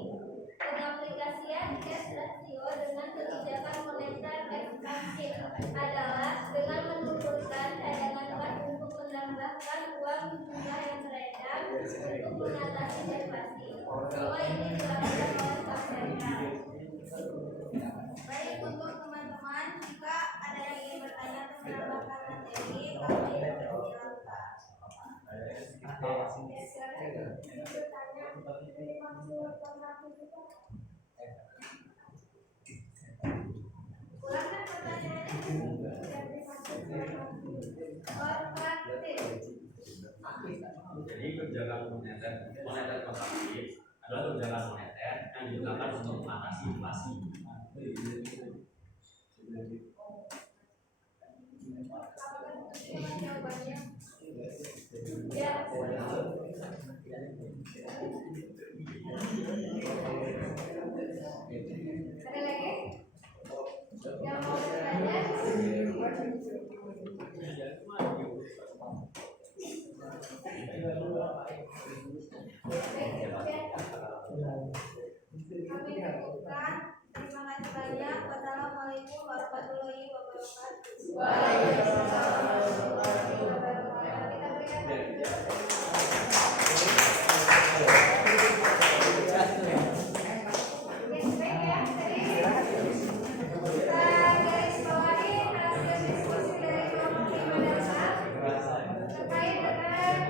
Pengaplikasian cash ratio dengan kebijakan moneter ekspansif adalah dengan menurunkan cadangan kas untuk menambahkan uang jumlah yang beredar untuk mengatasi deflasi. Semua ini dilakukan oleh Bank Sentral. Baik, untuk teman-teman, jika ada yang ingin bertanya atau menambahkan materi, kami persilakan. Silakan bertanya. Ini maksud kontraktif itu. Ulangkan pertanyaannya. Kontraktif. Jadi kebijakan moneter kontraktif adalah kebijakan moneter yang digunakan untuk mengatasi inflasi. Jawabannya ya. Ada lagi yang mau bertanya? Kami cukupkan. Terima kasih banyak. Wassalamualaikum warahmatullahi wabarakatuh. Waalaikumsalam warahmatullahi wabarakatuh. Baik ya, tadi kita garis bawahi hasil diskusi dari kelompok 5 dan 6 terkait dengan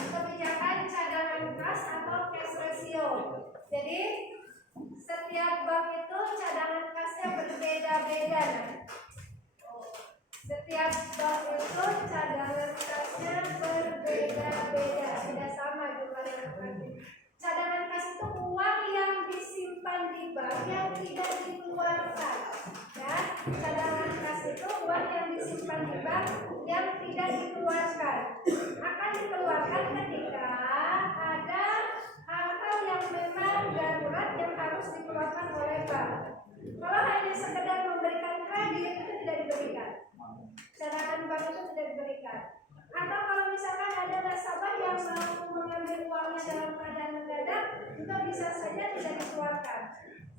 kebijakan cadangan kas atau cash ratio. Jadi setiap bank itu cadangan kasnya berbeda-beda. Setiap bank itu cadangan kasnya berbeda-beda, tidak sama jumlahnya. Cadangan kas itu uang yang disimpan di bank yang tidak dikeluarkan. Ya, cadangan kas itu uang yang disimpan di bank yang tidak dikeluarkan. Akan dikeluarkan ketika ada hal-hal yang memang darurat yang harus dikeluarkan oleh bank. Kalau hanya sekedar memberikan kredit itu tidak diberikan. Cadangan bank itu tidak diberikan. Atau kalau misalkan ada nasabah yang mau mengambil uangnya dalam keadaan mendadak, itu bisa saja tidak dikeluarkan.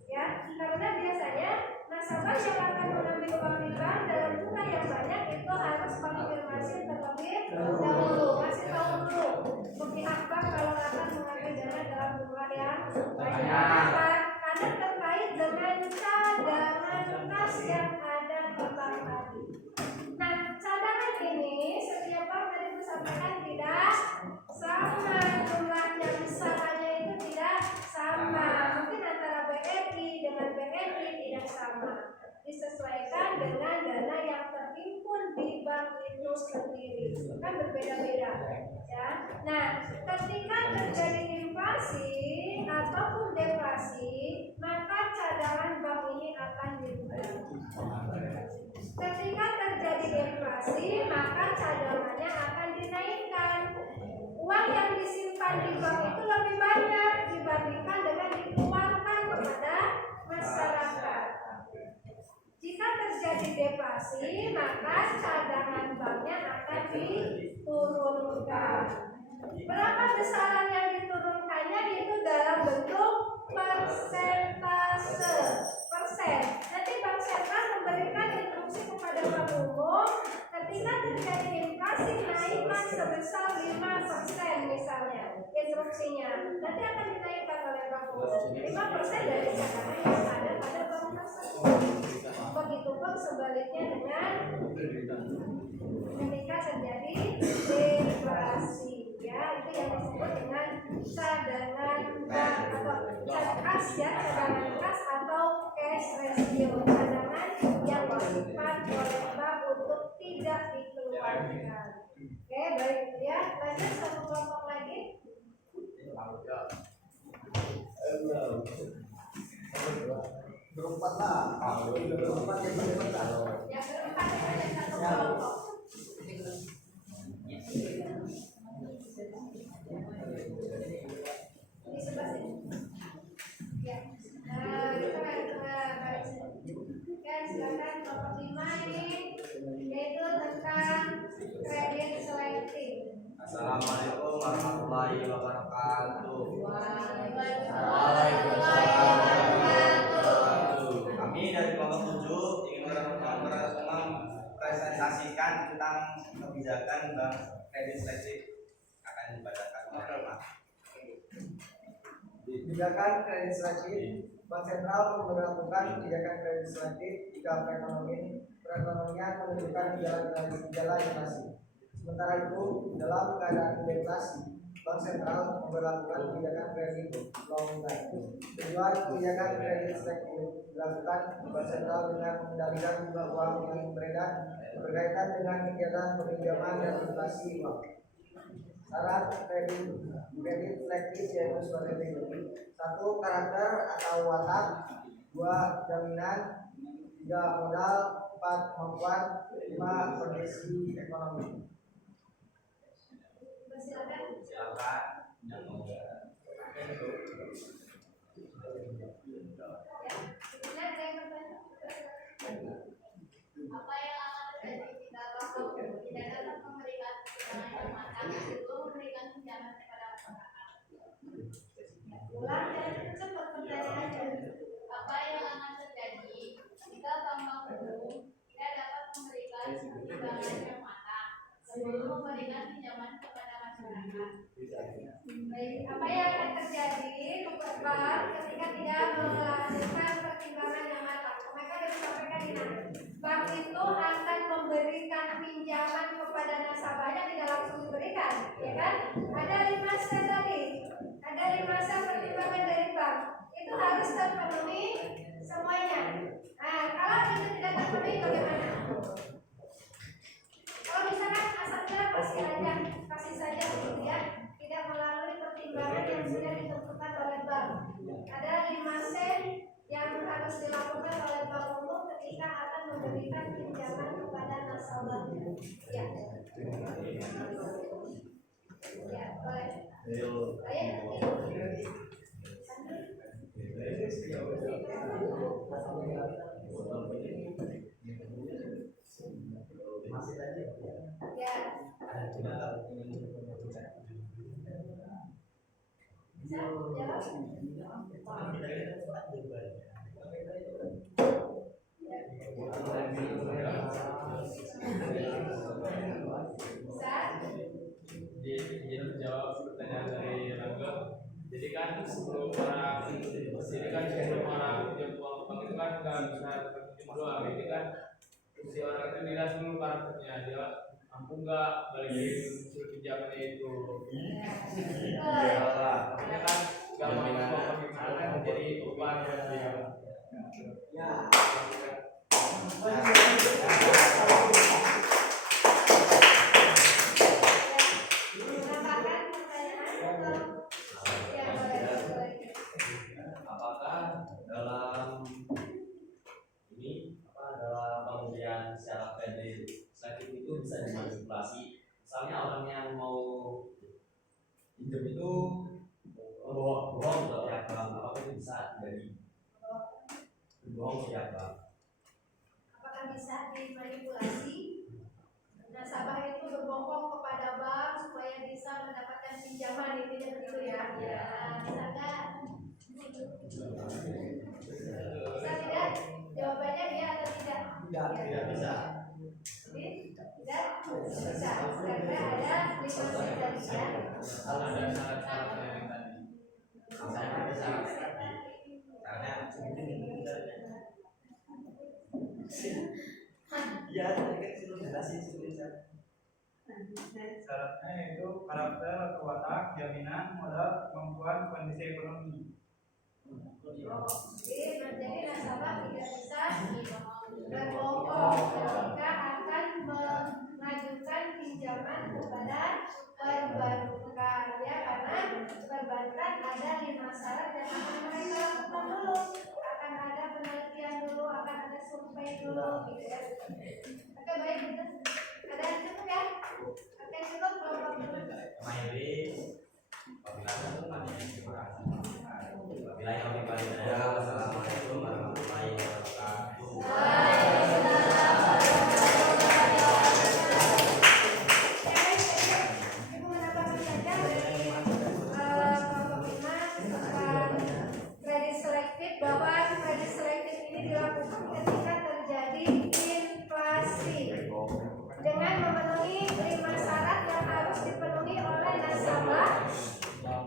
Ya, karena biasanya nasabah yang akan mengambil uang di bank dalam jumlah yang banyak itu harus konfirmasi terlebih dahulu, kasih tahu dulu ke pihak bank kalau akan mengambil dana dalam jumlah yang banyak. Kenapa? Karena terkait dengan cadangan kas yang ada di bank tadi. Nah, cadangan ini setiap bank tadi disampaikan tidak sama jumlahnya, besarannya itu tidak sama. Mungkin antara BRI dengan BNI tidak sama. Disesuaikan dengan dana yang terhimpun di bank itu sendiri. Kan berbeda-beda. Ya. Nah, ketika terjadi inflasi ataupun deflasi, maka cadangan bank ini akan dirubah. Ketika terjadi deflasi, maka cadangannya akan dinaikkan. Uang yang disimpan di bank itu lebih banyak dibandingkan dengan dikeluarkan kepada masyarakat. Jika terjadi deflasi, maka cadangan banknya akan diturunkan. Berapa besaran yang diturunkannya itu dalam bentuk persentase persen. Nanti Bank Sentral memberikan instruksi kepada Bank Umum ketika terjadi inflasi naikkan sebesar 5% misalnya instruksinya. Nanti akan dinaikkan oleh Bank Umum 5% dari cadangan yang ada pada bank tersebut. Begitupun sebaliknya dengan ketika terjadi deflasi. Ya, itu yang disebut dengan cadangan bank atau kas ya, cadangan kas atau cash ratio, cadangan yang disimpan oleh bank untuk tidak dikeluarkan. Oke, baik ya. Lanjut satu kelompok lagi. Berempat lah. Berempat yang berempat lah. Yang berempat ada satu kelompok. Di sebelah sini. Ya. Kita balik sini. Oke, silakan kelompok 5 ini yaitu tentang kredit selektif. Assalamualaikum warahmatullahi wabarakatuh. Kami dari kelompok 7 ingin mempresentasikan tentang kebijakan bank kredit selektif akan dibacakan oleh Pak. Kebijakan kredit selektif, Bank Sentral memberlakukan kebijakan kredit selektif jika perekonomian menunjukkan gejala inflasi. Sementara itu, dalam keadaan deflasi, Bank Sentral memberlakukan kebijakan kredit lombok. Tujuan kebijakan kredit selektif dilakukan Bank Sentral dengan mengendalikan jumlah uang yang beredar berkaitan dengan kegiatan peminjaman dan inflasi uang. Syarat kredit selektif yaitu sebagai berikut: 1. Karakter atau watak, 2. Jaminan, 3. Modal, 4. Kemampuan, 5. Kondisi ekonomi. Silakan. Yang mau Ya, benar ada yang bertanya? Apa yang akan terjadi jika bank tidak dapat memberikan pinjaman yang matang yaitu memberikan pinjaman kepada masyarakat? Ulang dan cepat pertanyaannya. Apa yang akan terjadi jika bank umum tidak dapat memberikan pinjaman yang matang sebelum memberikan pinjaman kepada Baik, apa yang akan terjadi bank ketika tidak melakukan pertimbangan yang matang? Mereka sudah sampaikan ini. Bank itu akan memberikan pinjaman kepada nasabahnya, tidak langsung diberikan, ya kan? Ada 5 set tadi, ada 5 set pertimbangan dari bank. Itu harus terpenuhi semuanya. Nah, kalau itu tidak terpenuhi bagaimana? Kalau misalkan asal kasih saja gitu ya, tidak melalui pertimbangan yang sudah ditentukan oleh bank. Ada 5 set yang harus dilakukan oleh bank umum ketika akan memberikan pinjaman kepada nasabahnya. Ya. Ya, boleh. Jadi menjawab pertanyaan dari Rangga. Jadi kan sebelum orang pinjam uang bank itu kan nggak bisa pinjam doang. Jadi kan si orang itu dilihat dulu karakternya, dia mampu nggak balikin surat pinjamannya itu. Makanya kan nggak mau gimana menjadi beban buat dia. Apakah dalam pemberian secara kredit selektif itu bisa dimanipulasi? Misalnya orang yang mau pinjam itu bohong ke pihak bank, apakah itu bisa terjadi? Bohong ke pihak bank. Apakah bisa dimanipulasi? Nasabah itu berbohong kepada bank supaya bisa mendapatkan pinjaman, itu begitu ya? Ya, bisa nggak? Bisa tidak? Jawabannya dia atau tidak? Tidak bisa. Tidak bisa. Karena ada 5 set tadi ya. Ada syarat-syaratnya yang tadi. Misalnya bisa. Karena iya, tadi kan sudah jelasin sebelumnya. Syaratnya itu karakter atau watak, jaminan, modal, kemampuan, kondisi ekonomi. Jadi nasabah tidak bisa berbohong ketika akan mengajukan pinjaman kepada perbankan ya, karena perbankan ada 5 syarat yang akan mereka lakukan dulu, akan ada penelitian dulu, akan ada survei dulu gitu ya. Oke, baik gitu. Ada yang cukup ya? Oke, cukup kelompok dulu. Wassalamualaikum warahmatullahi wabarakatuh. Ibu menambahkan saja dari kelompok 5 tentang kredit selektif, bahwa kredit selektif ini dilakukan ketika terjadi inflasi dengan memenuhi 5 syarat yang harus dipenuhi oleh nasabah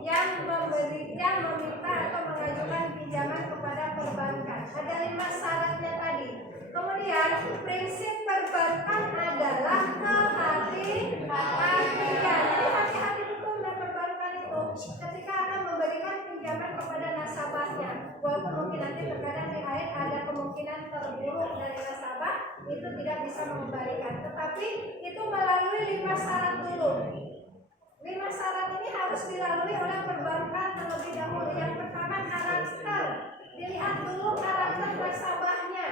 yang meminta atau mengajukan pinjaman kepada perbankan. Ada 5 syaratnya tadi. Kemudian prinsip perbankan adalah kehati-hatian. Jadi hati-hati betul dengan perbankan itu ketika akan memberikan pinjaman kepada nasabahnya. Walaupun mungkin nanti terkadang di akhir ada kemungkinan terburuk dari nasabah, itu tidak bisa mengembalikan. Tetapi itu melalui 5 syarat dulu. 5 syarat ini harus dilalui oleh perbankan terlebih dahulu. Yang pertama, karakter. Dilihat dulu karakter nasabahnya.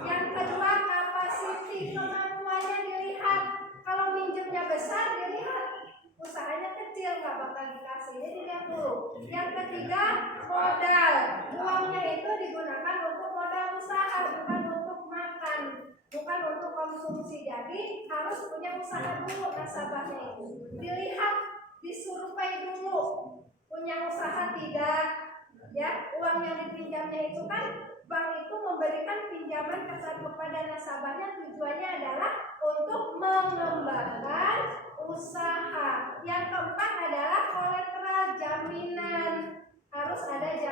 Yang kedua, kapasiti, kemampuannya dilihat. Kalau minjemnya besar, dilihat. Usahanya kecil, nggak bakal dikasih. Jadi dilihat dulu. Yang ketiga, modal. Uangnya itu digunakan untuk modal usaha, bukan untuk makan, bukan untuk konsumsi. Jadi harus punya usaha dulu nasabahnya itu. Dilihat, disurvei dulu, punya usaha tidak, ya. Uang yang dipinjamnya itu kan bank itu memberikan pinjaman kepada nasabahnya, tujuannya adalah untuk mengembangkan usaha. Yang keempat adalah kolateral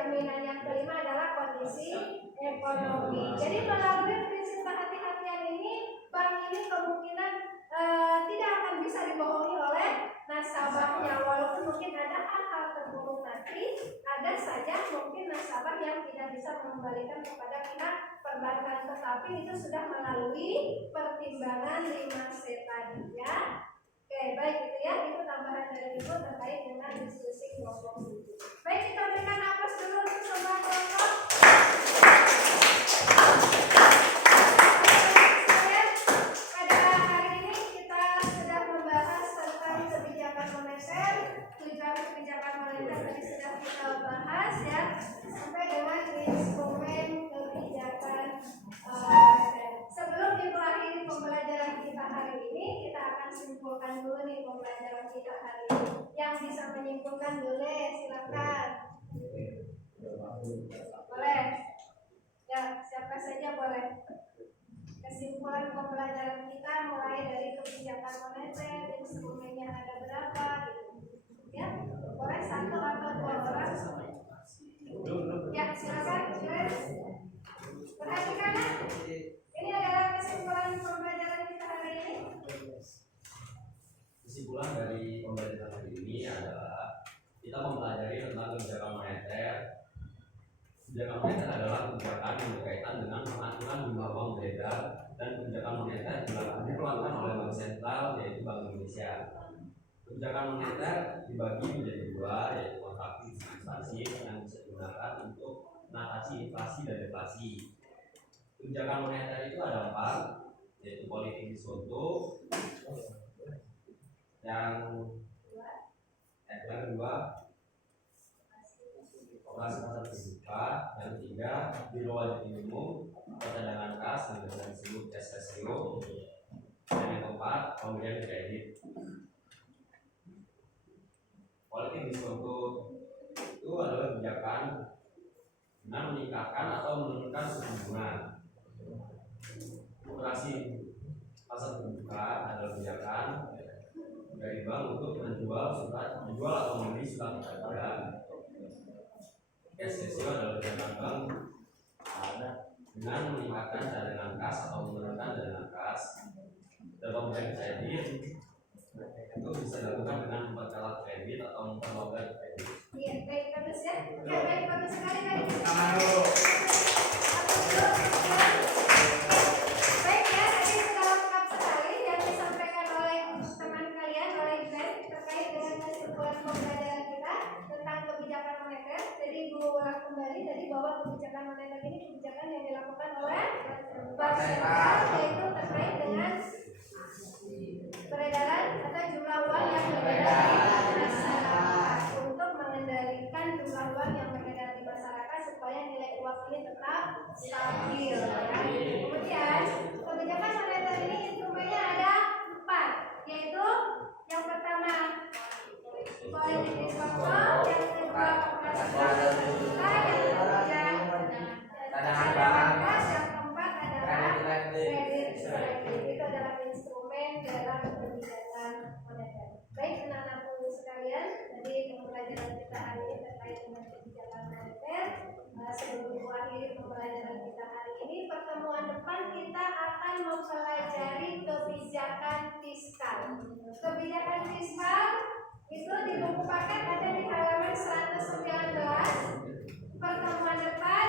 jaminan yang kelima adalah kondisi ekonomi. Jadi melalui prinsip kehati-hatian ini, bank ini kemungkinan tidak akan bisa dibohongi oleh nasabahnya. Walaupun mungkin ada hal-hal terburuk nanti, ada saja mungkin nasabah yang tidak bisa mengembalikan kepada pihak perbankan, tetapi itu sudah melalui pertimbangan 5C tadi ya. Oke, baik itu ya, itu tambahan dari Ibu terkait dengan diskusi kelompok 7. Baik, kita berikan aplaus dulu untuk semua kelompok. Pada hari ini kita sudah membahas tentang kebijakan moneter. Tujuan kebijakan moneter tadi sudah kita bahas ya, sampai dengan instrumen kebijakan moneter. Sebelum Ibu akhiri pembelajaran kita hari ini, kita akan simpulkan dulu nih pembelajaran kita hari ini. Yang bisa menyimpulkan boleh, silakan. Boleh. Ya, siapa saja boleh. Kesimpulan pembelajaran kita mulai dari kebijakan moneter, instrumennya ada berapa gitu. Ya, boleh satu atau dua orang. Ya, silakan. Perhatikan ya. Ini adalah kesimpulan pembelajaran kita hari ini. Kesimpulan dari pembelajaran hari ini adalah kita mempelajari tentang kebijakan moneter. Kebijakan moneter adalah kebijakan yang berkaitan dengan pengaturan jumlah uang beredar dan kebijakan moneter dikeluarkan oleh Bank Sentral, yaitu Bank Indonesia. Kebijakan moneter dibagi menjadi dua, yaitu kontraktif inflasi yang bisa digunakan untuk mengatasi inflasi dan deflasi. Kebijakan moneter itu ada 4, yaitu politik diskonto, yang kedua operasi pasar terbuka, yang ketiga biro wajib minimum, cadangan kas yang biasa disebut cash ratio, dan yang keempat pemberian kredit. Politik diskonto itu adalah kebijakan dengan meningkatkan atau menurunkan suku bunga. Operasi pasar terbuka adalah kebijakan dari bank untuk menjual atau membeli surat berharga. Cash ratio adalah kebijakan bank dengan meningkatkan cadangan kas atau menurunkan cadangan kas. Dan pemberian kredit itu bisa dilakukan dengan memperketat kredit atau memperlonggar kredit. Iya, baik, bagus ya. Oke, baik, bagus sekali tadi. Baik ya, tadi sudah lengkap sekali yang disampaikan oleh teman kalian, oleh Glenn, terkait dengan kesimpulan pembelajaran kita tentang kebijakan moneter. Jadi Ibu ulang kembali tadi bahwa kebijakan moneter ini kebijakan yang dilakukan oleh Bank Sentral, yaitu terkait dengan peredaran atau jumlah uang yang beredar di masyarakat untuk mengendalikan jumlah uang yang beredar di masyarakat supaya nilai uang ini tetap stabil. Ya. Kemudian kebijakan moneter ini instrumennya ada 4, yaitu yang pertama politik diskonto, yang kedua operasi pasar terbuka, yang ketiga cadangan kas, yang keempat adalah kredit selektif. Itu adalah instrumen dalam kebijakan moneter. Baik anak-anakku sekalian, jadi pembelajaran kita hari ini terkait dengan kebijakan moneter. Sebelum mengakhiri pembelajaran kita hari ini, pertemuan depan kita akan mempelajari kebijakan fiskal. Kebijakan fiskal itu di buku paket ada di halaman 119. Pertemuan depan